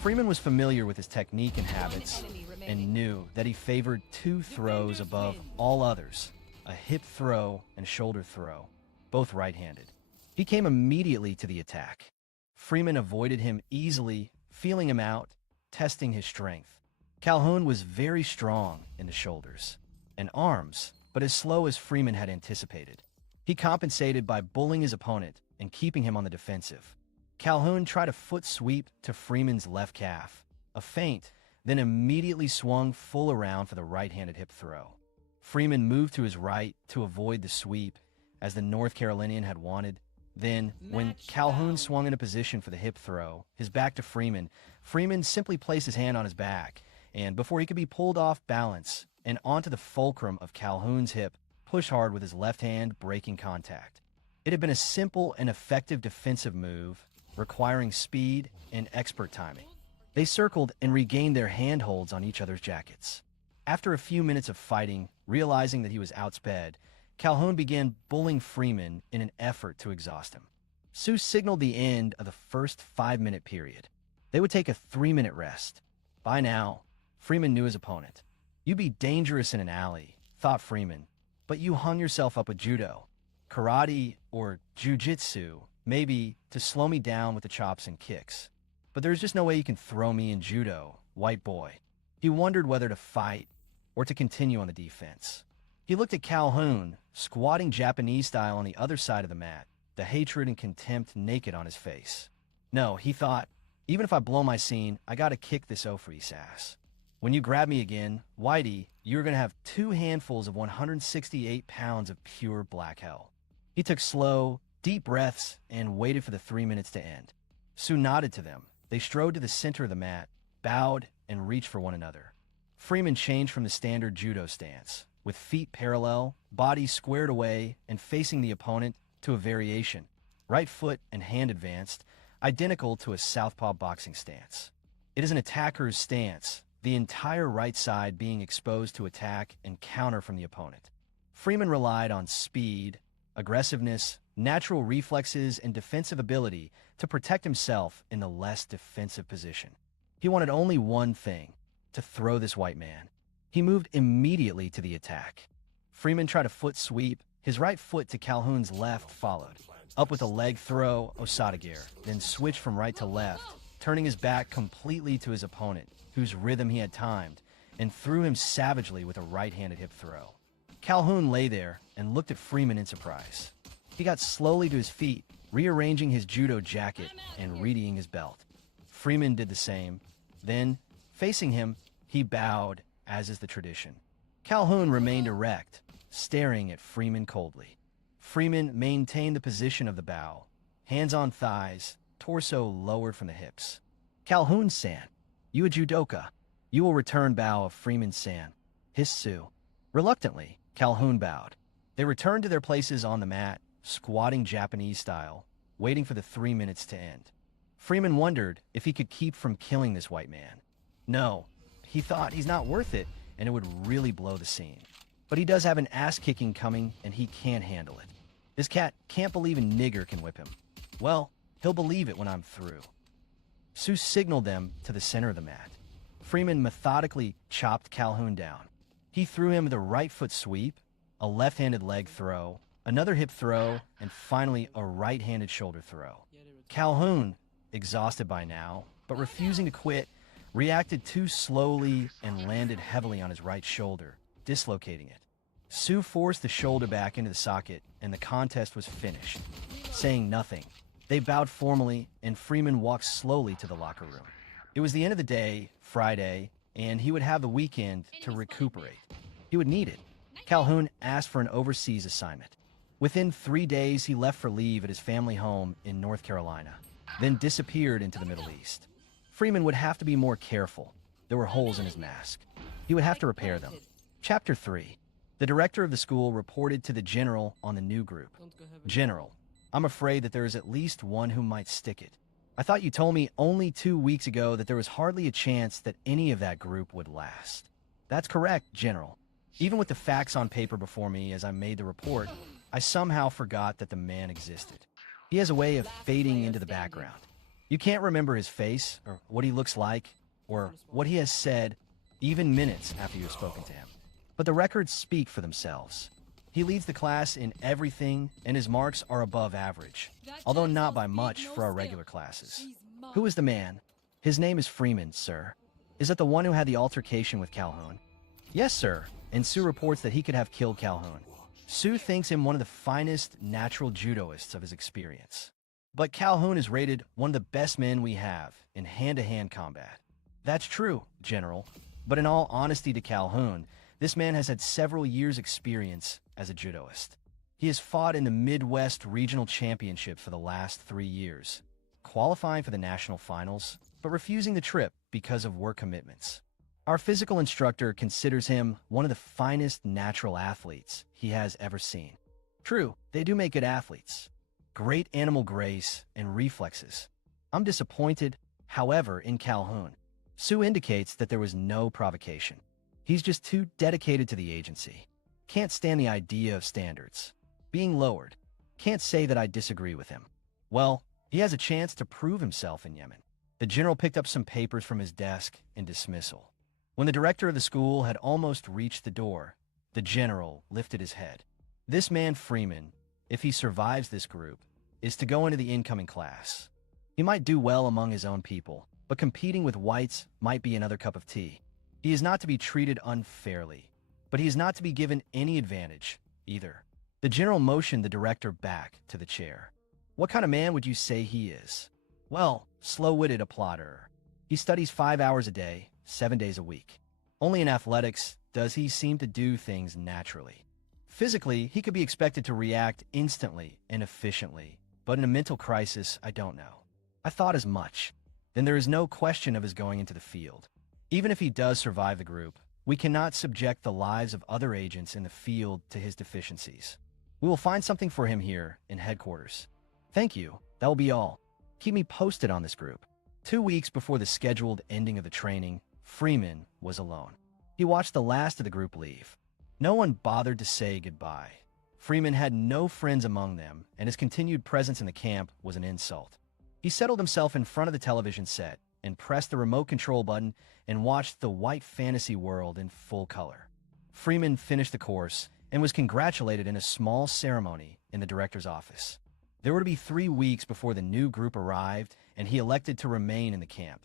Freeman was familiar with his technique and habits and knew that he favored 2 throws above all others, a hip throw and shoulder throw, both right-handed. He came immediately to the attack. Freeman avoided him easily, feeling him out, testing his strength. Calhoun was very strong in the shoulders and arms, but as slow as Freeman had anticipated. He compensated by bullying his opponent and keeping him on the defensive. Calhoun tried a foot sweep to Freeman's left calf, a feint, then immediately swung full around for the right-handed hip throw. Freeman moved to his right to avoid the sweep, as the North Carolinian had wanted. Then, when Calhoun swung into position for the hip throw, his back to Freeman, Freeman simply placed his hand on his back, and before he could be pulled off balance and onto the fulcrum of Calhoun's hip, pushed hard with his left hand, breaking contact. It had been a simple and effective defensive move, requiring speed and expert timing. They circled and regained their handholds on each other's jackets. After a few minutes of fighting, realizing that he was outsped, Calhoun began bullying Freeman in an effort to exhaust him. Sue signaled the end of the first 5-minute period. They would take a 3-minute rest. By now, Freeman knew his opponent. You'd be dangerous in an alley, thought Freeman, but you hung yourself up with judo, karate, or jujitsu, maybe to slow me down with the chops and kicks. But there's just no way you can throw me in judo, white boy. He wondered whether to fight or to continue on the defense. He looked at Calhoun, squatting Japanese style on the other side of the mat, the hatred and contempt naked on his face. No, he thought, even if I blow my scene, I gotta kick this Ofri's ass. When you grab me again, Whitey, you're gonna have 2 handfuls of 168 pounds of pure black hell. He took slow, deep breaths and waited for the 3 minutes to end. Sue nodded to them. They strode to the center of the mat, bowed, and reached for one another. Freeman changed from the standard judo stance, with feet parallel, body squared away, and facing the opponent, to a variation, right foot and hand advanced, identical to a southpaw boxing stance. It is an attacker's stance, the entire right side being exposed to attack and counter from the opponent. Freeman relied on speed, aggressiveness, natural reflexes, and defensive ability to protect himself in the less defensive position. He wanted only one thing, to throw this white man. He moved immediately to the attack. Freeman tried a foot sweep. His right foot to Calhoun's left followed. Up with a leg throw, Osadagir, then switched from right to left, turning his back completely to his opponent, whose rhythm he had timed, and threw him savagely with a right-handed hip throw. Calhoun lay there and looked at Freeman in surprise. He got slowly to his feet, rearranging his judo jacket and readying his belt. Freeman did the same. Then, facing him, he bowed, as is the tradition. Calhoun remained erect, staring at Freeman coldly. Freeman maintained the position of the bow, hands on thighs, torso lowered from the hips. Calhoun-san, you a judoka. You will return bow of Freeman-san, hissed Sue. Reluctantly, Calhoun bowed. They returned to their places on the mat, squatting Japanese style, waiting for the 3 minutes to end. Freeman wondered if he could keep from killing this white man. No, he thought he's not worth it, and it would really blow the scene. But he does have an ass-kicking coming, and he can't handle it. This cat can't believe a nigger can whip him. Well, he'll believe it when I'm through. Sue signaled them to the center of the mat. Freeman methodically chopped Calhoun down. He threw him with a right foot sweep, a left-handed leg throw, another hip throw, and finally a right-handed shoulder throw. Calhoun, exhausted by now, but refusing to quit, reacted too slowly and landed heavily on his right shoulder, dislocating it. Sue forced the shoulder back into the socket, and the contest was finished. Saying nothing, they bowed formally, and Freeman walked slowly to the locker room. It was the end of the day, Friday, and he would have the weekend to recuperate. He would need it. Calhoun asked for an overseas assignment. Within 3 days, he left for leave at his family home in North Carolina, then disappeared into the Middle East. Freeman would have to be more careful. There were holes in his mask. He would have to repair them. Chapter 3. The director of the school reported to the general on the new group. General, I'm afraid that there is at least one who might stick it. I thought you told me only 2 weeks ago that there was hardly a chance that any of that group would last. That's correct, General. Even with the facts on paper before me as I made the report, I somehow forgot that the man existed. He has a way of fading into the background. You can't remember his face, or what he looks like, or what he has said, even minutes after you have spoken to him. But the records speak for themselves. He leads the class in everything, and his marks are above average, although not by much for our regular classes. Who is the man? His name is Freeman, sir. Is that the one who had the altercation with Calhoun? Yes, sir, and Sue reports that he could have killed Calhoun. Sue thinks him one of the finest natural judoists of his experience. But Calhoun is rated one of the best men we have in hand-to-hand combat. That's true, General, but in all honesty to Calhoun, this man has had several years' experience as a judoist. He has fought in the Midwest Regional Championship for the last 3 years, qualifying for the national finals, but refusing the trip because of work commitments. Our physical instructor considers him one of the finest natural athletes he has ever seen. True, they do make good athletes. Great animal grace and reflexes. I'm disappointed, however, in Calhoun. Sue indicates that there was no provocation. He's just too dedicated to the agency. Can't stand the idea of standards being lowered. Can't say that I disagree with him. Well, he has a chance to prove himself in Yemen. The general picked up some papers from his desk in dismissal. When the director of the school had almost reached the door, the general lifted his head. This man Freeman, if he survives this group, is to go into the incoming class. He might do well among his own people, but competing with whites might be another cup of tea. He is not to be treated unfairly, but he is not to be given any advantage, either. The general motioned the director back to the chair. What kind of man would you say he is? Well, slow-witted, a plodder. He studies 5 hours a day, 7 days a week. Only in athletics does he seem to do things naturally. Physically, he could be expected to react instantly and efficiently, but in a mental crisis, I don't know. I thought as much. Then there is no question of his going into the field. Even if he does survive the group, we cannot subject the lives of other agents in the field to his deficiencies. We will find something for him here in headquarters. Thank you. That will be all. Keep me posted on this group. 2 weeks before the scheduled ending of the training, Freeman was alone. He watched the last of the group leave. No one bothered to say goodbye. Freeman had no friends among them, and his continued presence in the camp was an insult. He settled himself in front of the television set and pressed the remote control button and watched the white fantasy world in full color. Freeman finished the course and was congratulated in a small ceremony in the director's office. There were to be 3 weeks before the new group arrived, and he elected to remain in the camp,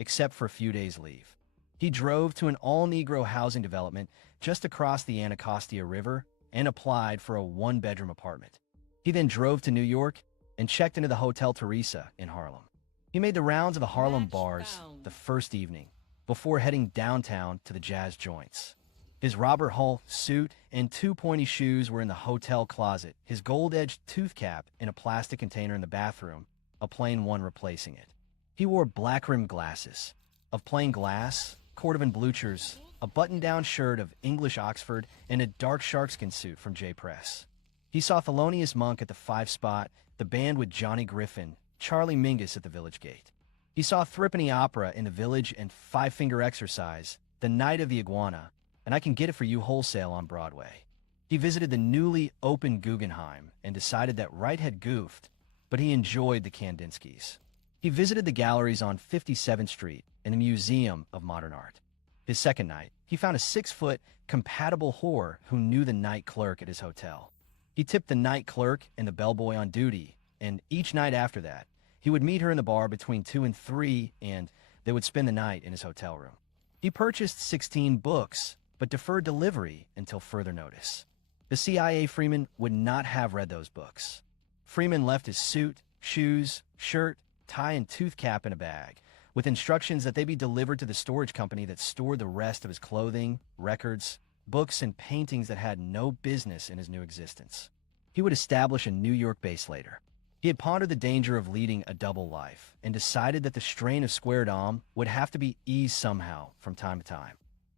except for a few days' leave. He drove to an all-Negro housing development just across the Anacostia River and applied for a 1-bedroom apartment. He then drove to New York and checked into the Hotel Teresa in Harlem. He made the rounds of the Harlem bars the first evening, before heading downtown to the jazz joints. His Robert Hull suit and 2 pointy shoes were in the hotel closet, his gold-edged tooth cap in a plastic container in the bathroom, a plain one replacing it. He wore black-rimmed glasses, of plain glass, cordovan bluchers, a button-down shirt of English Oxford, and a dark sharkskin suit from J. Press. He saw Thelonious Monk at the 5 Spot, the band with Johnny Griffin, Charlie Mingus at the Village Gate. He saw Threepenny Opera in the Village and Five Finger Exercise, The Night of the Iguana, and I Can Get It For You wholesale on Broadway. He visited the newly opened Guggenheim and decided that Wright had goofed, but he enjoyed the Kandinskys. He visited the galleries on 57th Street and the Museum of Modern Art. His second night, he found a 6-foot, compatible whore who knew the night clerk at his hotel. He tipped the night clerk and the bellboy on duty, and each night after that, he would meet her in the bar between 2 and 3, and they would spend the night in his hotel room. He purchased 16 books, but deferred delivery until further notice. The CIA Freeman would not have read those books. Freeman left his suit, shoes, shirt, tie, and tooth cap in a bag, with instructions that they be delivered to the storage company that stored the rest of his clothing, records, books, and paintings that had no business in his new existence. He would establish a New York base later. He had pondered the danger of leading a double life and decided that the strain of square dom would have to be eased somehow from time to time.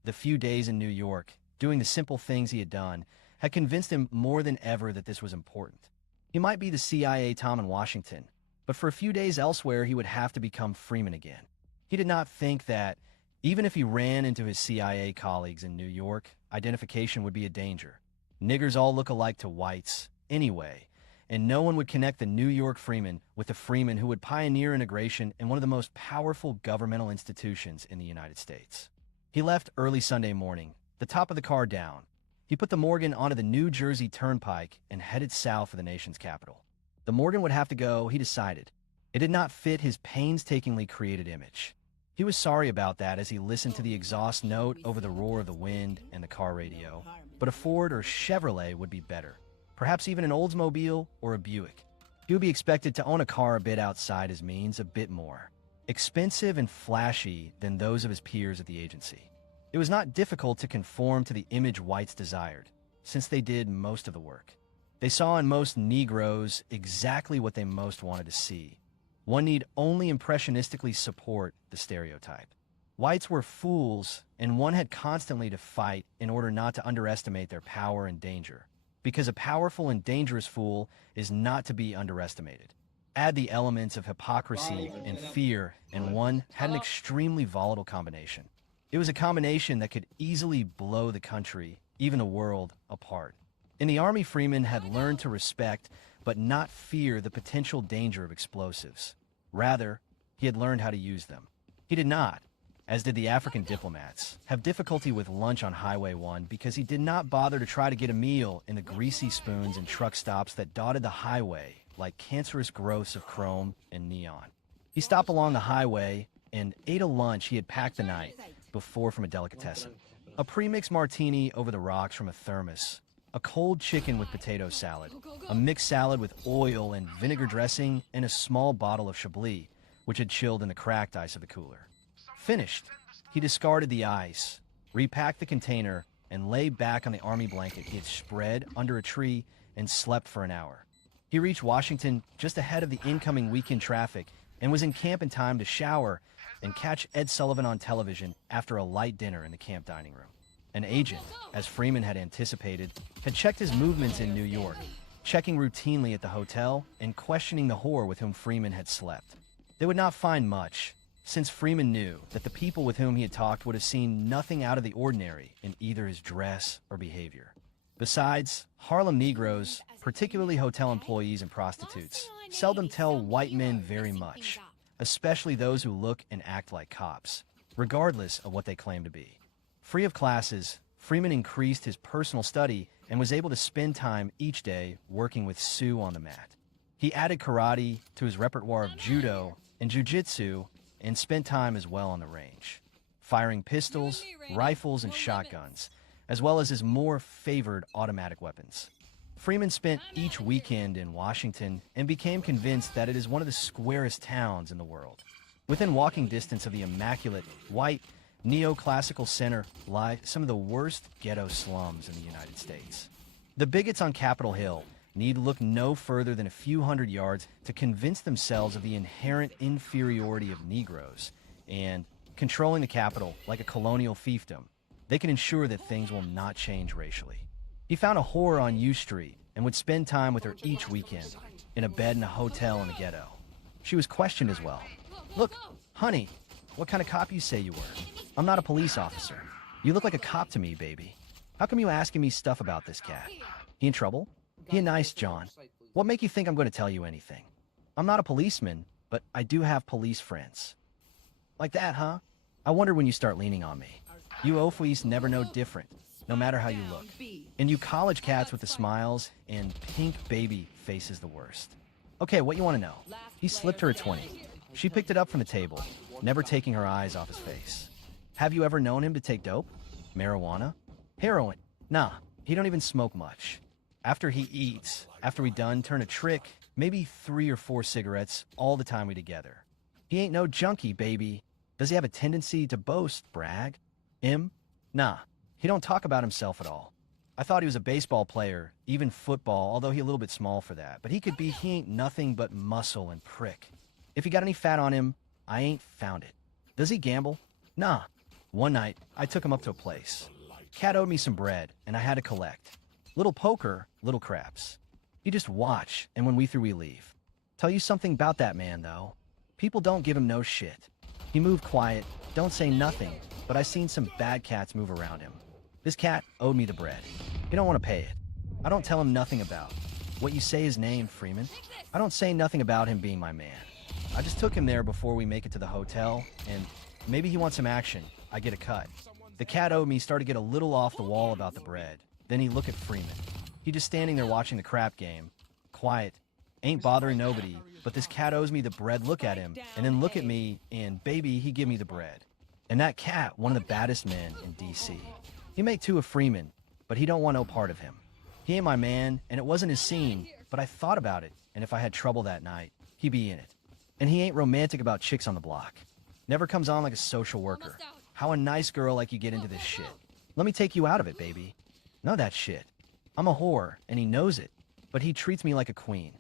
The few days in New York, doing the simple things he had done, had convinced him more than ever that this was important. He might be the CIA Tom in Washington, but for a few days elsewhere he would have to become Freeman again. He did not think that, even if he ran into his CIA colleagues in New York, identification would be a danger. Niggers all look alike to whites, anyway, and no one would connect the New York Freeman with the Freeman who would pioneer integration in one of the most powerful governmental institutions in the United States. He left early Sunday morning, the top of the car down. He put the Morgan onto the New Jersey Turnpike and headed south for the nation's capital. The Morgan would have to go, he decided. It did not fit his painstakingly created image. He was sorry about that as he listened to the exhaust note over the roar of the wind and the car radio, but a Ford or Chevrolet would be better. Perhaps even an Oldsmobile or a Buick. He would be expected to own a car a bit outside his means, a bit more expensive and flashy than those of his peers at the agency. It was not difficult to conform to the image whites desired, since they did most of the work. They saw in most Negroes exactly what they most wanted to see. One need only impressionistically support the stereotype. Whites were fools, and one had constantly to fight in order not to underestimate their power and danger, because a powerful and dangerous fool is not to be underestimated. Add the elements of hypocrisy and fear, and one had an extremely volatile combination. It was a combination that could easily blow the country, even the world, apart. In the Army, Freeman had learned to respect, but not fear the potential danger of explosives. Rather, he had learned how to use them. He did not, as did the African diplomats, have difficulty with lunch on Highway 1 because he did not bother to try to get a meal in the greasy spoons and truck stops that dotted the highway like cancerous growths of chrome and neon. He stopped along the highway and ate a lunch he had packed the night before from a delicatessen. A pre-mixed martini over the rocks from a thermos, a cold chicken with potato salad, a mixed salad with oil and vinegar dressing, and a small bottle of Chablis, which had chilled in the cracked ice of the cooler. Finished, he discarded the ice, repacked the container, and lay back on the army blanket he had spread under a tree and slept for an hour. He reached Washington just ahead of the incoming weekend traffic and was in camp in time to shower and catch Ed Sullivan on television after a light dinner in the camp dining room. An agent, as Freeman had anticipated, had checked his movements in New York, checking routinely at the hotel and questioning the whore with whom Freeman had slept. They would not find much, since Freeman knew that the people with whom he had talked would have seen nothing out of the ordinary in either his dress or behavior. Besides, Harlem Negroes, particularly hotel employees and prostitutes, seldom tell white men very much, especially those who look and act like cops, regardless of what they claim to be. Free of classes, Freeman increased his personal study and was able to spend time each day working with Sue on the mat. He added karate to his repertoire of judo and jiu-jitsu and spent time as well on the range, firing pistols, rifles, and shotguns, as well as his more favored automatic weapons. Freeman spent each weekend in Washington and became convinced that it is one of the squarest towns in the world. Within walking distance of the immaculate, white, neoclassical center lie some of the worst ghetto slums in the United States. The bigots on Capitol Hill need look no further than a few hundred yards to convince themselves of the inherent inferiority of Negroes, and, controlling the Capitol like a colonial fiefdom, they can ensure that things will not change racially. He found a whore on U Street and would spend time with her each weekend, in a bed in a hotel in the ghetto. She was questioned as well. "Look, honey, what kind of cop you say you were? I'm not a police officer. You look like a cop to me, baby. How come you asking me stuff about this cat? He in trouble? He a nice John. What make you think I'm going to tell you anything? I'm not a policeman, but I do have police friends." Like that, huh? I wonder when you start leaning on me. You Ofwees never know different, no matter how you look. And you college cats with the smiles and pink baby faces the worst. Okay, what you want to know? He slipped her a 20. She picked it up from the table, never taking her eyes off his face. Have you ever known him to take dope? Marijuana? Heroin? Nah, he don't even smoke much. After he eats, after we done turn a trick, maybe 3 or 4 cigarettes all the time we together. He ain't no junkie, baby. Does he have a tendency to boast, brag? Him? Nah, he don't talk about himself at all. I thought he was a baseball player, even football, although he a little bit small for that. But he ain't nothing but muscle and prick. If he got any fat on him, I ain't found it. Does he gamble? Nah. One night, I took him up to a place. Cat owed me some bread, and I had to collect. Little poker, little craps. You just watch, and when we through, we leave. Tell you something about that man, though. People don't give him no shit. He moved quiet, don't say nothing, but I seen some bad cats move around him. This cat owed me the bread. He don't want to pay it. I don't tell him nothing about. What you say his name, Freeman? I don't say nothing about him being my man. I just took him there before we make it to the hotel, and maybe he wants some action. I get a cut. The cat owed me started to get a little off the wall about the bread. Then he look at Freeman. He just standing there watching the crap game. Quiet. Ain't bothering nobody, but this cat owes me the bread look at him, and then look at me, and baby, he give me the bread. And that cat, one of the baddest men in D.C. He make 2 of Freeman, but he don't want no part of him. He ain't my man, and it wasn't his scene, but I thought about it, and if I had trouble that night, he be in it. And he ain't romantic about chicks on the block. Never comes on like a social worker. How a nice girl like you get into this shit. Let me take you out of it, baby. None of that shit. I'm a whore, and he knows it, but he treats me like a queen.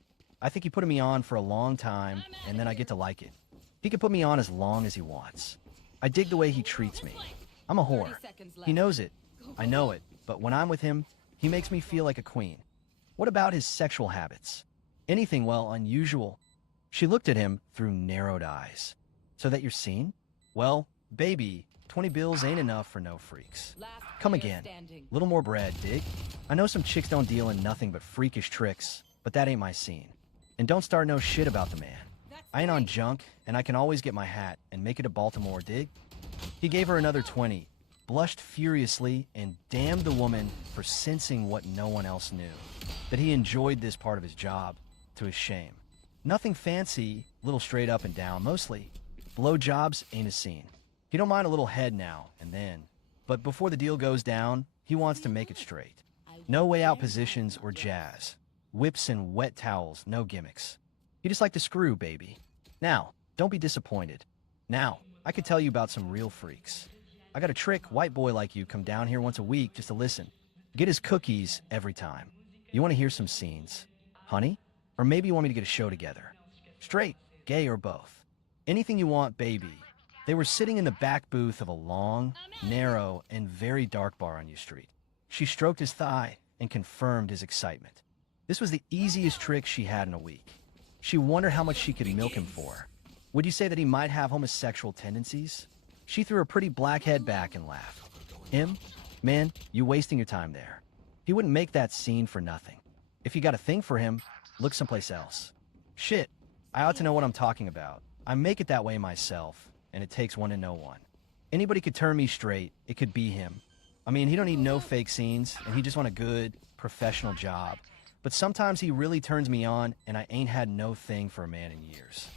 I think he put me on for a long time, and then I get to like it. He can put me on as long as he wants. I dig the way he treats me. I'm a whore. He knows it. I know it, but when I'm with him, he makes me feel like a queen. What about his sexual habits? Anything, well, unusual. She looked at him through narrowed eyes. So that you're seen? Well, baby, 20 bills ain't enough for no freaks. Come again. Little more bread, dig? I know some chicks don't deal in nothing but freakish tricks, But that ain't my scene. And don't start no shit about the man. I ain't on junk, and I can always get my hat and make it to Baltimore, dig? He gave her another 20, blushed furiously, and damned the woman for sensing what no one else knew, that he enjoyed this part of his job, to his shame. Nothing fancy, little straight up and down, mostly. Blowjobs ain't his scene. He don't mind a little head now and then, but before the deal goes down, he wants to make it straight. No way out positions or jazz. Whips and wet towels, no gimmicks. He just like to screw, baby. Now, don't be disappointed. Now, I could tell you about some real freaks. I got a trick white boy like you come down here once a week just to listen. Get his cookies every time. You want to hear some scenes? Honey? Or maybe you want me to get a show together. Straight, gay, or both. Anything you want, baby. They were sitting in the back booth of a long, narrow, and very dark bar on U Street. She stroked his thigh and confirmed his excitement. This was the easiest trick she had in a week. She wondered how much she could milk him for. Would you say that he might have homosexual tendencies? She threw her pretty black head back and laughed. Him? Man, you wasting your time there. He wouldn't make that scene for nothing. If you got a thing for him, look someplace else. Shit, I ought to know what I'm talking about. I make it that way myself, and it takes one to know one. Anybody could turn me straight, it could be him. I mean, he don't need no fake scenes, and he just want a good, professional job. But sometimes he really turns me on, and I ain't had no thing for a man in years.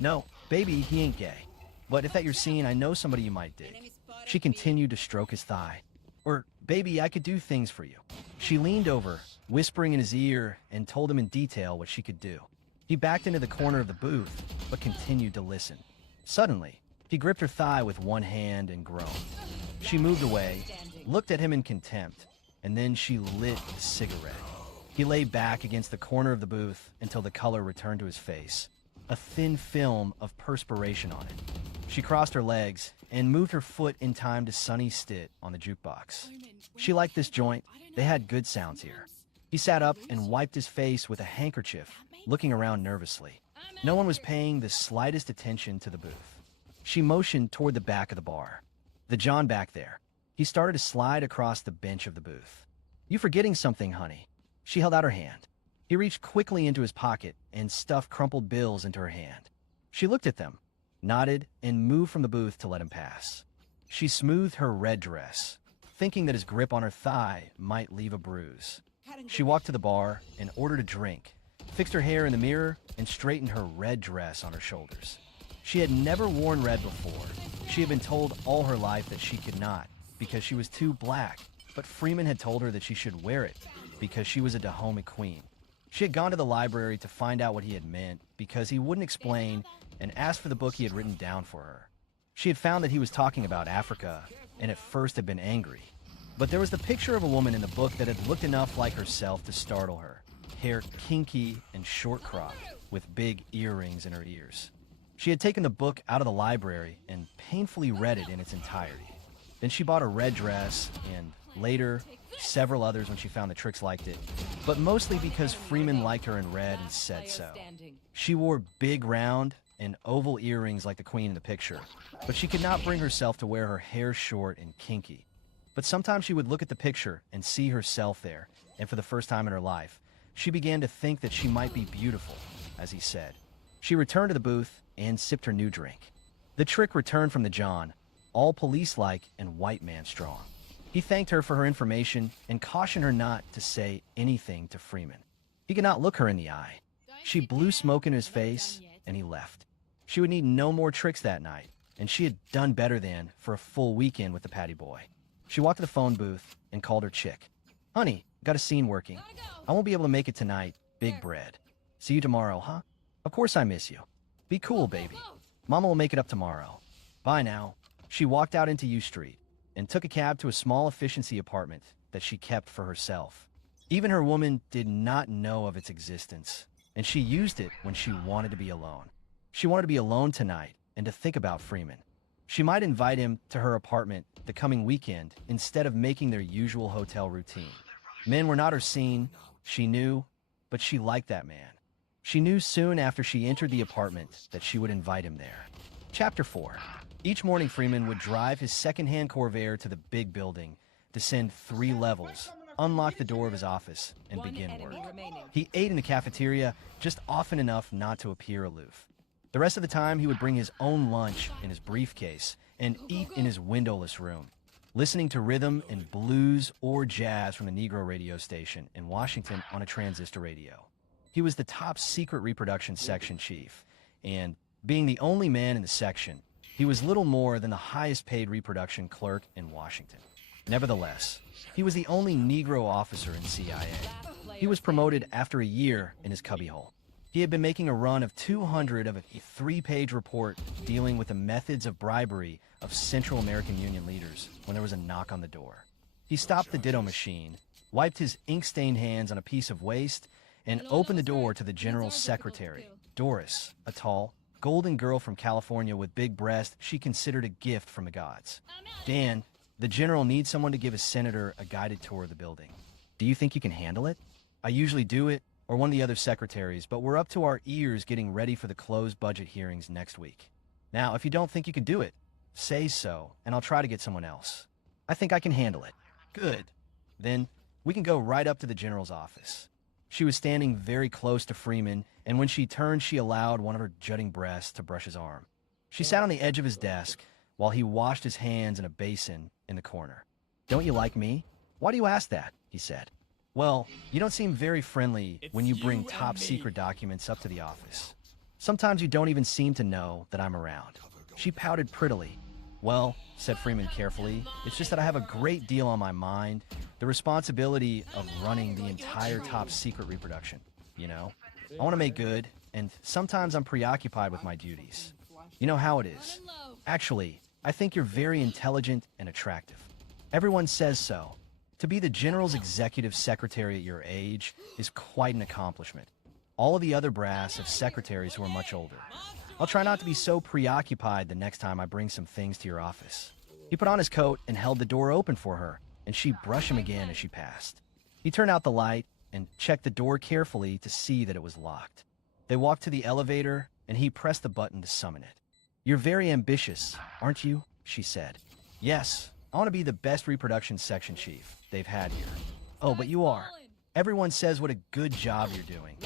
No, baby, he ain't gay. But if that your scene, I know somebody you might dig. She continued to stroke his thigh. Or, baby, I could do things for you. She leaned over, whispering in his ear, and told him in detail what she could do. He backed into the corner of the booth, but continued to listen. Suddenly, he gripped her thigh with one hand and groaned. She moved away, looked at him in contempt, and then she lit a cigarette. He lay back against the corner of the booth until the color returned to his face, a thin film of perspiration on it. She crossed her legs and moved her foot in time to Sonny Stitt on the jukebox. She liked this joint. They had good sounds here. He sat up and wiped his face with a handkerchief, looking around nervously. No one was paying the slightest attention to the booth. She motioned toward the back of the bar. The John back there. He started to slide across the bench of the booth. You forgetting something, honey. She held out her hand. He reached quickly into his pocket and stuffed crumpled bills into her hand. She looked at them, nodded, and moved from the booth to let him pass. She smoothed her red dress, thinking that his grip on her thigh might leave a bruise. She walked to the bar and ordered a drink, fixed her hair in the mirror, and straightened her red dress on her shoulders. She had never worn red before. She had been told all her life that she could not, because she was too black, but Freeman had told her that she should wear it, because she was a Dahomey queen. She had gone to the library to find out what he had meant, because he wouldn't explain, and asked for the book he had written down for her. She had found that he was talking about Africa, and at first had been angry. But there was the picture of a woman in the book that had looked enough like herself to startle her. Hair kinky and short cropped, with big earrings in her ears. She had taken the book out of the library and painfully read it in its entirety. Then she bought a red dress, and later, several others when she found that Trix liked it, but mostly because Freeman liked her in red and said so. She wore big round and oval earrings like the queen in the picture, but she could not bring herself to wear her hair short and kinky. But sometimes she would look at the picture and see herself there, and for the first time in her life, she began to think that she might be beautiful, as he said. She returned to the booth and sipped her new drink. The trick returned from the John, all police-like and white man strong. He thanked her for her information and cautioned her not to say anything to Freeman. He could not look her in the eye. She blew smoke in his face, and he left. She would need no more tricks that night, and she had done better than for a full weekend with the Patty Boy. She walked to the phone booth and called her chick. Honey, got a scene working. I won't be able to make it tonight. Big bread. See you tomorrow, huh? Of course I miss you. Be cool, baby. Mama will make it up tomorrow. Bye now. She walked out into U Street and took a cab to a small efficiency apartment that she kept for herself. Even her woman did not know of its existence, and she used it when she wanted to be alone. She wanted to be alone tonight and to think about Freeman. She might invite him to her apartment the coming weekend instead of making their usual hotel routine. Men were not her scene, she knew, but she liked that man. She knew soon after she entered the apartment that she would invite him there. Chapter 4. Each morning Freeman would drive his second-hand Corvair to the big building, descend 3 levels, unlock the door of his office and begin work. He ate in the cafeteria just often enough not to appear aloof. The rest of the time, he would bring his own lunch in his briefcase and eat in his windowless room, listening to rhythm and blues or jazz from the Negro radio station in Washington on a transistor radio. He was the top secret reproduction section chief, and being the only man in the section, he was little more than the highest paid reproduction clerk in Washington. Nevertheless, he was the only Negro officer in CIA. He was promoted after a year in his cubbyhole. He had been making a run of 200 of a three-page report dealing with the methods of bribery of Central American Union leaders when there was a knock on the door. He stopped the ditto machine, wiped his ink-stained hands on a piece of waste, and opened the door to the general's secretary, Doris, a tall, golden girl from California with big breasts she considered a gift from the gods. Dan, the general needs someone to give his senator a guided tour of the building. Do you think you can handle it? I usually do it, or one of the other secretaries, but we're up to our ears getting ready for the closed budget hearings next week. Now, if you don't think you can do it, say so, and I'll try to get someone else. I think I can handle it. Good. Then we can go right up to the general's office. She was standing very close to Freeman, and when she turned, she allowed one of her jutting breasts to brush his arm. She sat on the edge of his desk while he washed his hands in a basin in the corner. "Don't you like me? Why do you ask that?" he said. "Well, you don't seem very friendly when you bring top-secret documents up to the office. Sometimes you don't even seem to know that I'm around." She pouted prettily. "Well," said Freeman carefully, "it's just that I have a great deal on my mind, the responsibility of running the entire top-secret reproduction, you know? I want to make good, and sometimes I'm preoccupied with my duties. You know how it is. Actually, I think you're very intelligent and attractive. Everyone says so. To be the general's executive secretary at your age is quite an accomplishment. All of the other brass have secretaries who are much older. I'll try not to be so preoccupied the next time I bring some things to your office." He put on his coat and held the door open for her, and she brushed him again as she passed. He turned out the light and checked the door carefully to see that it was locked. They walked to the elevator, and he pressed the button to summon it. "You're very ambitious, aren't you?" she said. "Yes, I want to be the best reproduction section chief they've had here." "Oh, but you are. Everyone says what a good job you're doing.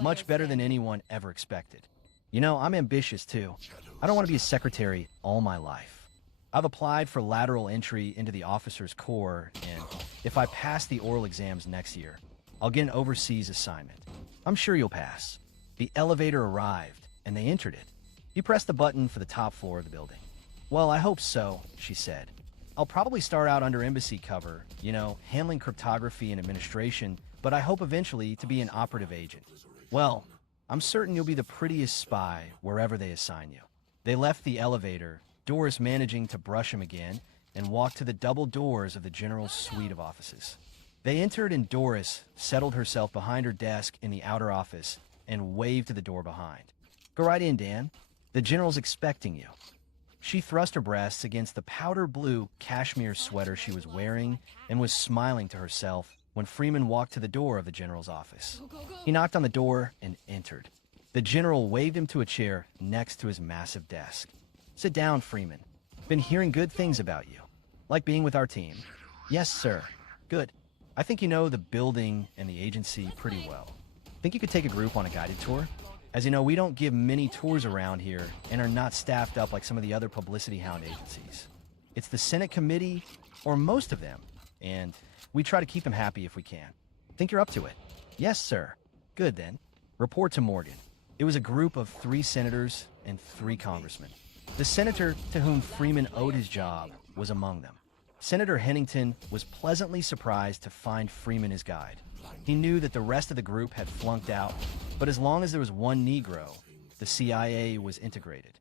Much better than anyone ever expected. You know, I'm ambitious too. I don't want to be a secretary all my life. I've applied for lateral entry into the officers' corps, and if I pass the oral exams next year, I'll get an overseas assignment. I'm sure you'll pass." The elevator arrived, and they entered it. He pressed the button for the top floor of the building. "Well, I hope so," she said. "I'll probably start out under embassy cover, you know, handling cryptography and administration, but I hope eventually to be an operative agent. Well, I'm certain you'll be the prettiest spy wherever they assign you." They left the elevator, Doris managing to brush him again, and walked to the double doors of the general's suite of offices. They entered, and Doris settled herself behind her desk in the outer office and waved to the door behind. "Go right in, Dan. The general's expecting you." She thrust her breasts against the powder blue cashmere sweater she was wearing and was smiling to herself when Freeman walked to the door of the general's office. He knocked on the door and entered. The general waved him to a chair next to his massive desk. "Sit down, Freeman. Been hearing good things about you. Like being with our team." "Yes, sir." "Good. I think you know the building and the agency pretty well. Think you could take a group on a guided tour? As you know, we don't give many tours around here and are not staffed up like some of the other publicity hound agencies. It's the Senate committee, or most of them, and we try to keep them happy if we can. Think you're up to it?" "Yes, sir." "Good, then. Report to Morgan." It was a group of 3 senators and 3 congressmen. The senator to whom Freeman owed his job was among them. Senator Hennington was pleasantly surprised to find Freeman his guide. He knew that the rest of the group had flunked out, but as long as there was one Negro, the CIA was integrated.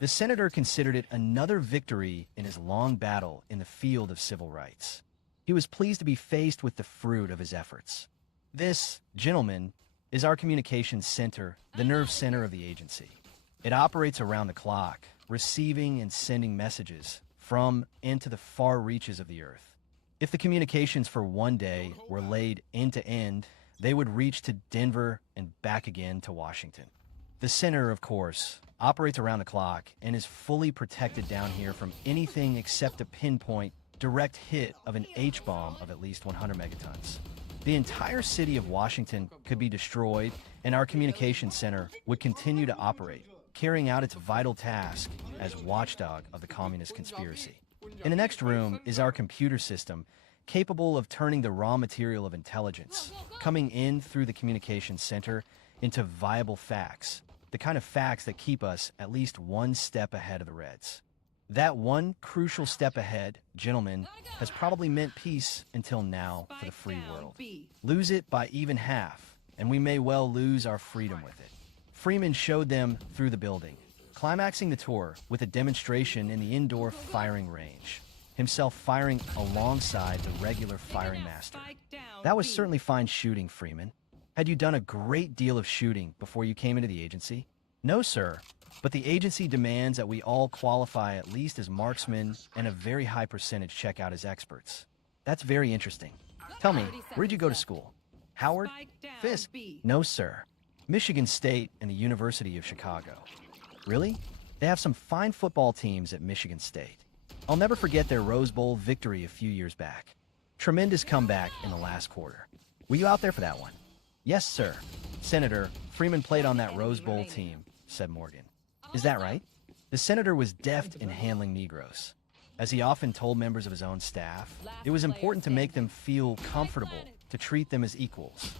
The senator considered it another victory in his long battle in the field of civil rights. He was pleased to be faced with the fruit of his efforts. "This, gentlemen, is our communications center, the nerve center of the agency. It operates around the clock, receiving and sending messages from and to the far reaches of the earth. If the communications for one day were laid end to end, they would reach to Denver and back again to Washington. The center, of course, operates around the clock and is fully protected down here from anything except a pinpoint direct hit of an H-bomb of at least 100 megatons. The entire city of Washington could be destroyed, and our communications center would continue to operate, carrying out its vital task as watchdog of the communist conspiracy. In the next room is our computer system, capable of turning the raw material of intelligence, coming in through the communications center, into viable facts, the kind of facts that keep us at least one step ahead of the Reds. That one crucial step ahead, gentlemen, has probably meant peace until now for the free world. Lose it by even half, and we may well lose our freedom with it. Freeman showed them through the building, climaxing the tour with a demonstration in the indoor firing range, himself firing alongside the regular firing master. That was certainly fine shooting, Freeman. Had you done a great deal of shooting before you came into the agency? No, sir, but the agency demands that we all qualify at least as marksmen and a very high percentage check out as experts. That's very interesting. Tell me, where did you go to school? Howard? Fisk? No, sir. Michigan State and the University of Chicago. Really? They have some fine football teams at Michigan State. I'll never forget their Rose Bowl victory a few years back. Tremendous comeback in the last quarter. Were you out there for that one? Yes, sir. Senator, Freeman played on that Rose Bowl team, said Morgan. Is that right? The senator was deft in handling Negroes. As he often told members of his own staff, it was important to make them feel comfortable, to treat them as equals.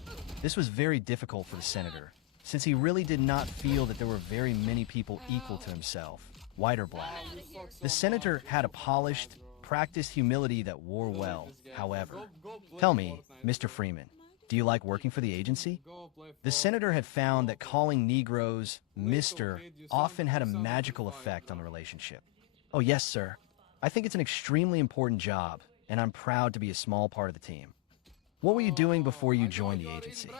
This was very difficult for the senator, since he really did not feel that there were very many people equal to himself, white or black. The senator had a polished, practiced humility that wore well, however. Tell me, Mr. Freeman, do you like working for the agency? The senator had found that calling Negroes Mr. often had a magical effect on the relationship. Oh, yes, sir. I think it's an extremely important job, and I'm proud to be a small part of the team. What were you doing before you joined the agency?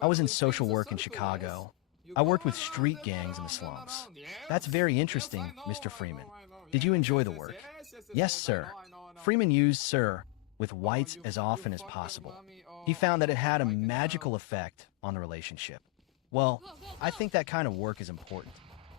I was in social work in Chicago. I worked with street gangs in the slums. That's very interesting, Mr. Freeman. Did you enjoy the work? Yes, sir. Freeman used sir with whites as often as possible. He found that it had a magical effect on the relationship. Well, I think that kind of work is important.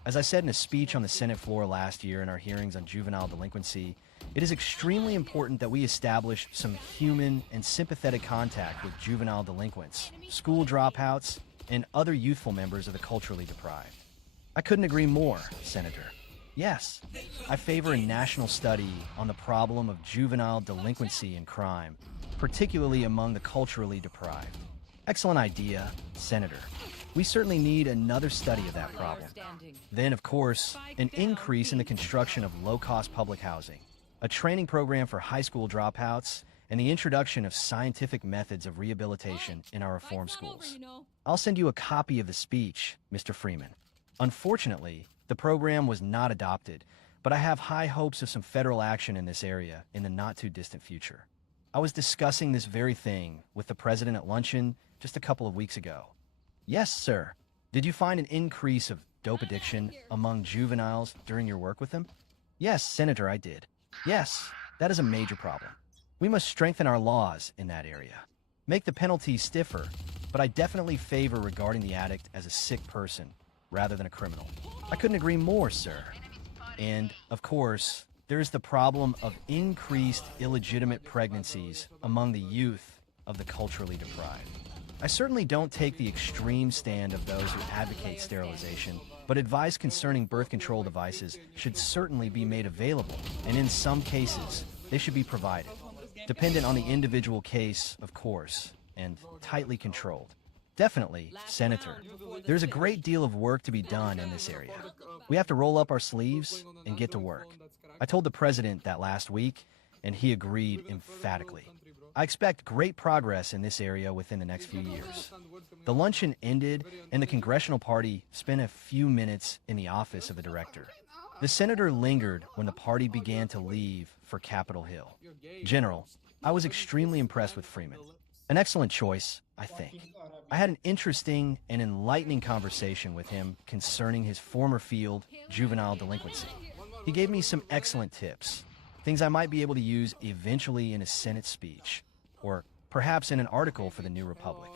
As I said in a speech on the Senate floor last year in our hearings on juvenile delinquency, it is extremely important that we establish some human and sympathetic contact with juvenile delinquents, school dropouts, and other youthful members of the culturally deprived. I couldn't agree more, Senator. Yes, I favor a national study on the problem of juvenile delinquency and crime, particularly among the culturally deprived. Excellent idea, Senator. We certainly need another study of that problem. Then, of course, an increase in the construction of low-cost public housing, a training program for high school dropouts, and the introduction of scientific methods of rehabilitation in our reform schools. I'll send you a copy of the speech, Mr. Freeman. Unfortunately, the program was not adopted, but I have high hopes of some federal action in this area in the not-too-distant future. I was discussing this very thing with the president at luncheon just a couple of weeks ago. Yes, sir. Did you find an increase of dope addiction among juveniles during your work with them? Yes, Senator, I did. Yes, that is a major problem. We must strengthen our laws in that area. Make the penalties stiffer, but I definitely favor regarding the addict as a sick person rather than a criminal. I couldn't agree more, sir. And, of course, there's the problem of increased illegitimate pregnancies among the youth of the culturally deprived. I certainly don't take the extreme stand of those who advocate sterilization, but advice concerning birth control devices should certainly be made available, and in some cases, they should be provided. Dependent on the individual case, of course, and tightly controlled. Definitely, Senator. There's a great deal of work to be done in this area. We have to roll up our sleeves and get to work. I told the president that last week, and he agreed emphatically. I expect great progress in this area within the next few years. The luncheon ended, and the Congressional Party spent a few minutes in the office of the director. The senator lingered when the party began to leave for Capitol Hill. General, I was extremely impressed with Freeman. An excellent choice, I think. I had an interesting and enlightening conversation with him concerning his former field, juvenile delinquency. He gave me some excellent tips, things I might be able to use eventually in a Senate speech, or perhaps in an article for the New Republic.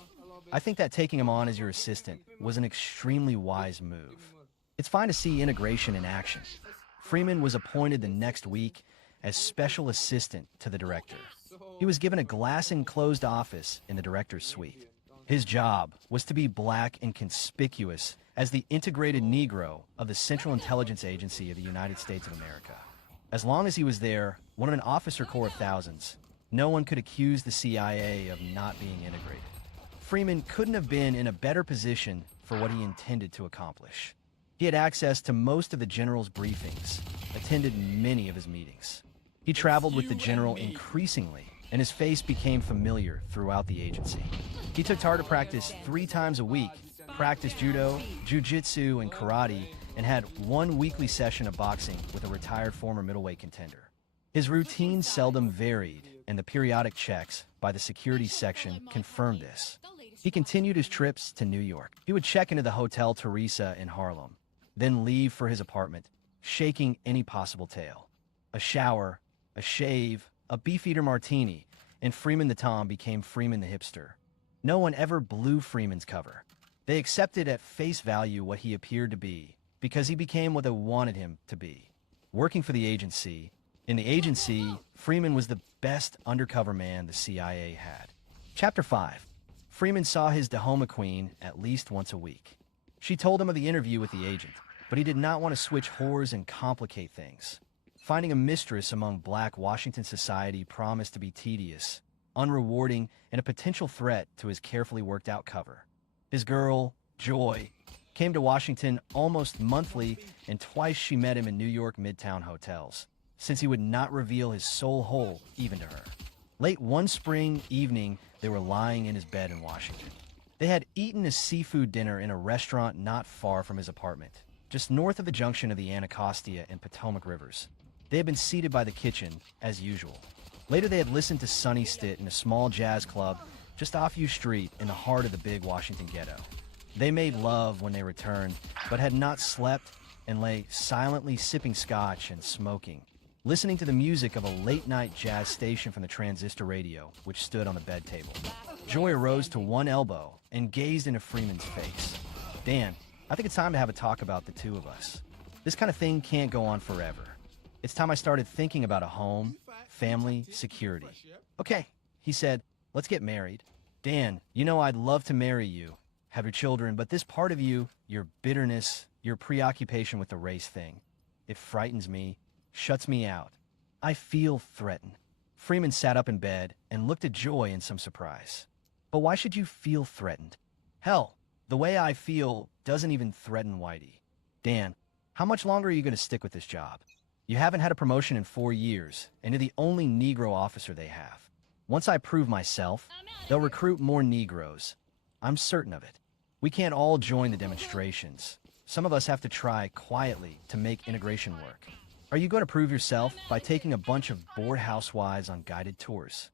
I think that taking him on as your assistant was an extremely wise move. It's fine to see integration in action. Freeman was appointed the next week, as special assistant to the director. He was given a glass-enclosed office in the director's suite. His job was to be black and conspicuous as the integrated Negro of the Central Intelligence Agency of the United States of America. As long as he was there, one of an officer corps of thousands, no one could accuse the CIA of not being integrated. Freeman couldn't have been in a better position for what he intended to accomplish. He had access to most of the general's briefings, attended many of his meetings. He traveled with the general increasingly, and his face became familiar throughout the agency. He took target practice 3 times a week, practiced judo, jiu-jitsu, and karate, and had 1 weekly session of boxing with a retired former middleweight contender. His routine seldom varied, and the periodic checks by the security section confirmed this. He continued his trips to New York. He would check into the Hotel Teresa in Harlem, then leave for his apartment, shaking any possible tale. A shower, a shave, a beefeater martini, and Freeman the Tom became Freeman the hipster. No one ever blew Freeman's cover. They accepted at face value what he appeared to be, because he became what they wanted him to be. Working for the agency, in the agency, Freeman was the best undercover man the CIA had. Chapter 5. Freeman saw his Dahoma queen at least once a week. She told him of the interview with the agent, but he did not want to switch whores and complicate things. Finding a mistress among black Washington society promised to be tedious, unrewarding, and a potential threat to his carefully worked-out cover. His girl, Joy, came to Washington almost monthly, and twice she met him in New York Midtown hotels, since he would not reveal his soul whole even to her. Late one spring evening, they were lying in his bed in Washington. They had eaten a seafood dinner in a restaurant not far from his apartment, just north of the junction of the Anacostia and Potomac rivers. They had been seated by the kitchen, as usual. Later, they had listened to Sonny Stitt in a small jazz club just off U Street in the heart of the big Washington ghetto. They made love when they returned, but had not slept and lay silently sipping scotch and smoking, listening to the music of a late-night jazz station from the transistor radio, which stood on the bed table. Joy arose to one elbow and gazed into Freeman's face. Dan, I think it's time to have a talk about the two of us. This kind of thing can't go on forever. It's time I started thinking about a home, family, security. Okay, he said, let's get married. Dan, you know I'd love to marry you, have your children, but this part of you, your bitterness, your preoccupation with the race thing, it frightens me, shuts me out. I feel threatened. Freeman sat up in bed and looked at Joy in some surprise. But why should you feel threatened? Hell, the way I feel doesn't even threaten Whitey. Dan, how much longer are you going to stick with this job? You haven't had a promotion in 4 years, and you're the only Negro officer they have. Once I prove myself, they'll recruit more Negroes. I'm certain of it. We can't all join the demonstrations. Some of us have to try quietly to make integration work. Are you going to prove yourself by taking a bunch of bored housewives on guided tours?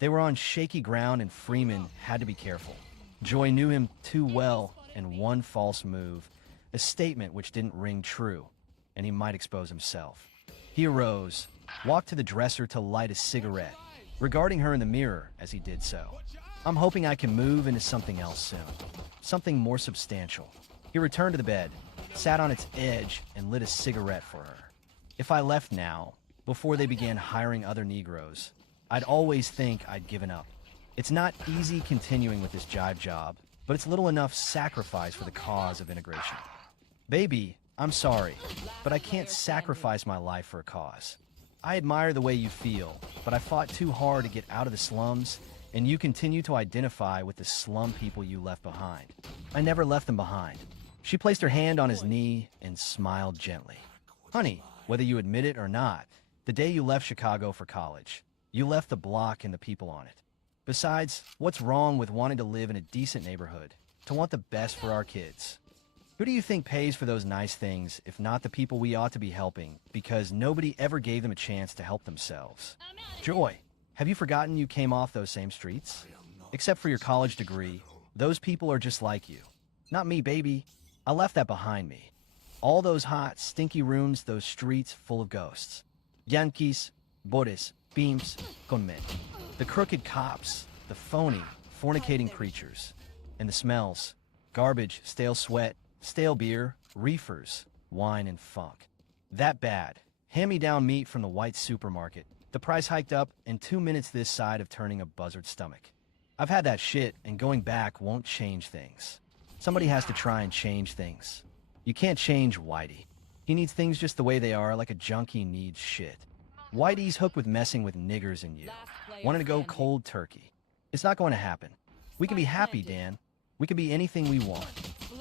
They were on shaky ground, and Freeman had to be careful. Joy knew him too well, and one false move, a statement which didn't ring true, and he might expose himself. He arose, walked to the dresser to light a cigarette, regarding her in the mirror as he did so. I'm hoping I can move into something else soon, something more substantial. He returned to the bed, sat on its edge, and lit a cigarette for her. If I left now, before they began hiring other Negroes, I'd always think I'd given up. It's not easy continuing with this jive job, but it's little enough sacrifice for the cause of integration. Baby, I'm sorry, but I can't sacrifice my life for a cause. I admire the way you feel, but I fought too hard to get out of the slums, and you continue to identify with the slum people you left behind. I never left them behind. She placed her hand on his knee and smiled gently. Honey, whether you admit it or not, the day you left Chicago for college, you left the block and the people on it. Besides, what's wrong with wanting to live in a decent neighborhood, to want the best for our kids? Who do you think pays for those nice things if not the people we ought to be helping because nobody ever gave them a chance to help themselves? Joy, have you forgotten you came off those same streets? Except for your college degree, those people are just like you. Not me, baby. I left that behind me. All those hot, stinky rooms, those streets full of ghosts. Yankees, Boris, Beams, Conmen. The crooked cops, the phony, fornicating creatures. And the smells. Garbage, stale sweat, stale beer, reefers, wine, and funk. That bad. Hand-me-down meat from the white supermarket. The price hiked up in 2 minutes this side of turning a buzzard stomach. I've had that shit, and going back won't change things. Somebody has to try and change things. You can't change Whitey. He needs things just the way they are, like a junkie needs shit. Whitey's hooked with messing with niggers and you. Wanting to go cold turkey. It's not going to happen. We can be happy, Dan. We can be anything we want.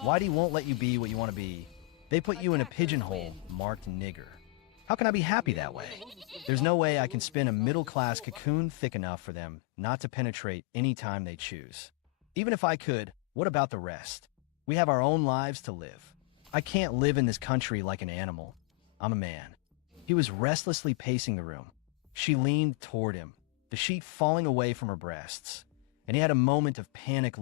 Whitey won't let you be what you want to be. They put you in a pigeonhole marked nigger. How can I be happy that way? There's no way I can spin a middle-class cocoon thick enough for them not to penetrate any time they choose. Even if I could, what about the rest? We have our own lives to live. I can't live in this country like an animal. I'm a man. He was restlessly pacing the room. She leaned toward him, the sheet falling away from her breasts, and he had a moment of panic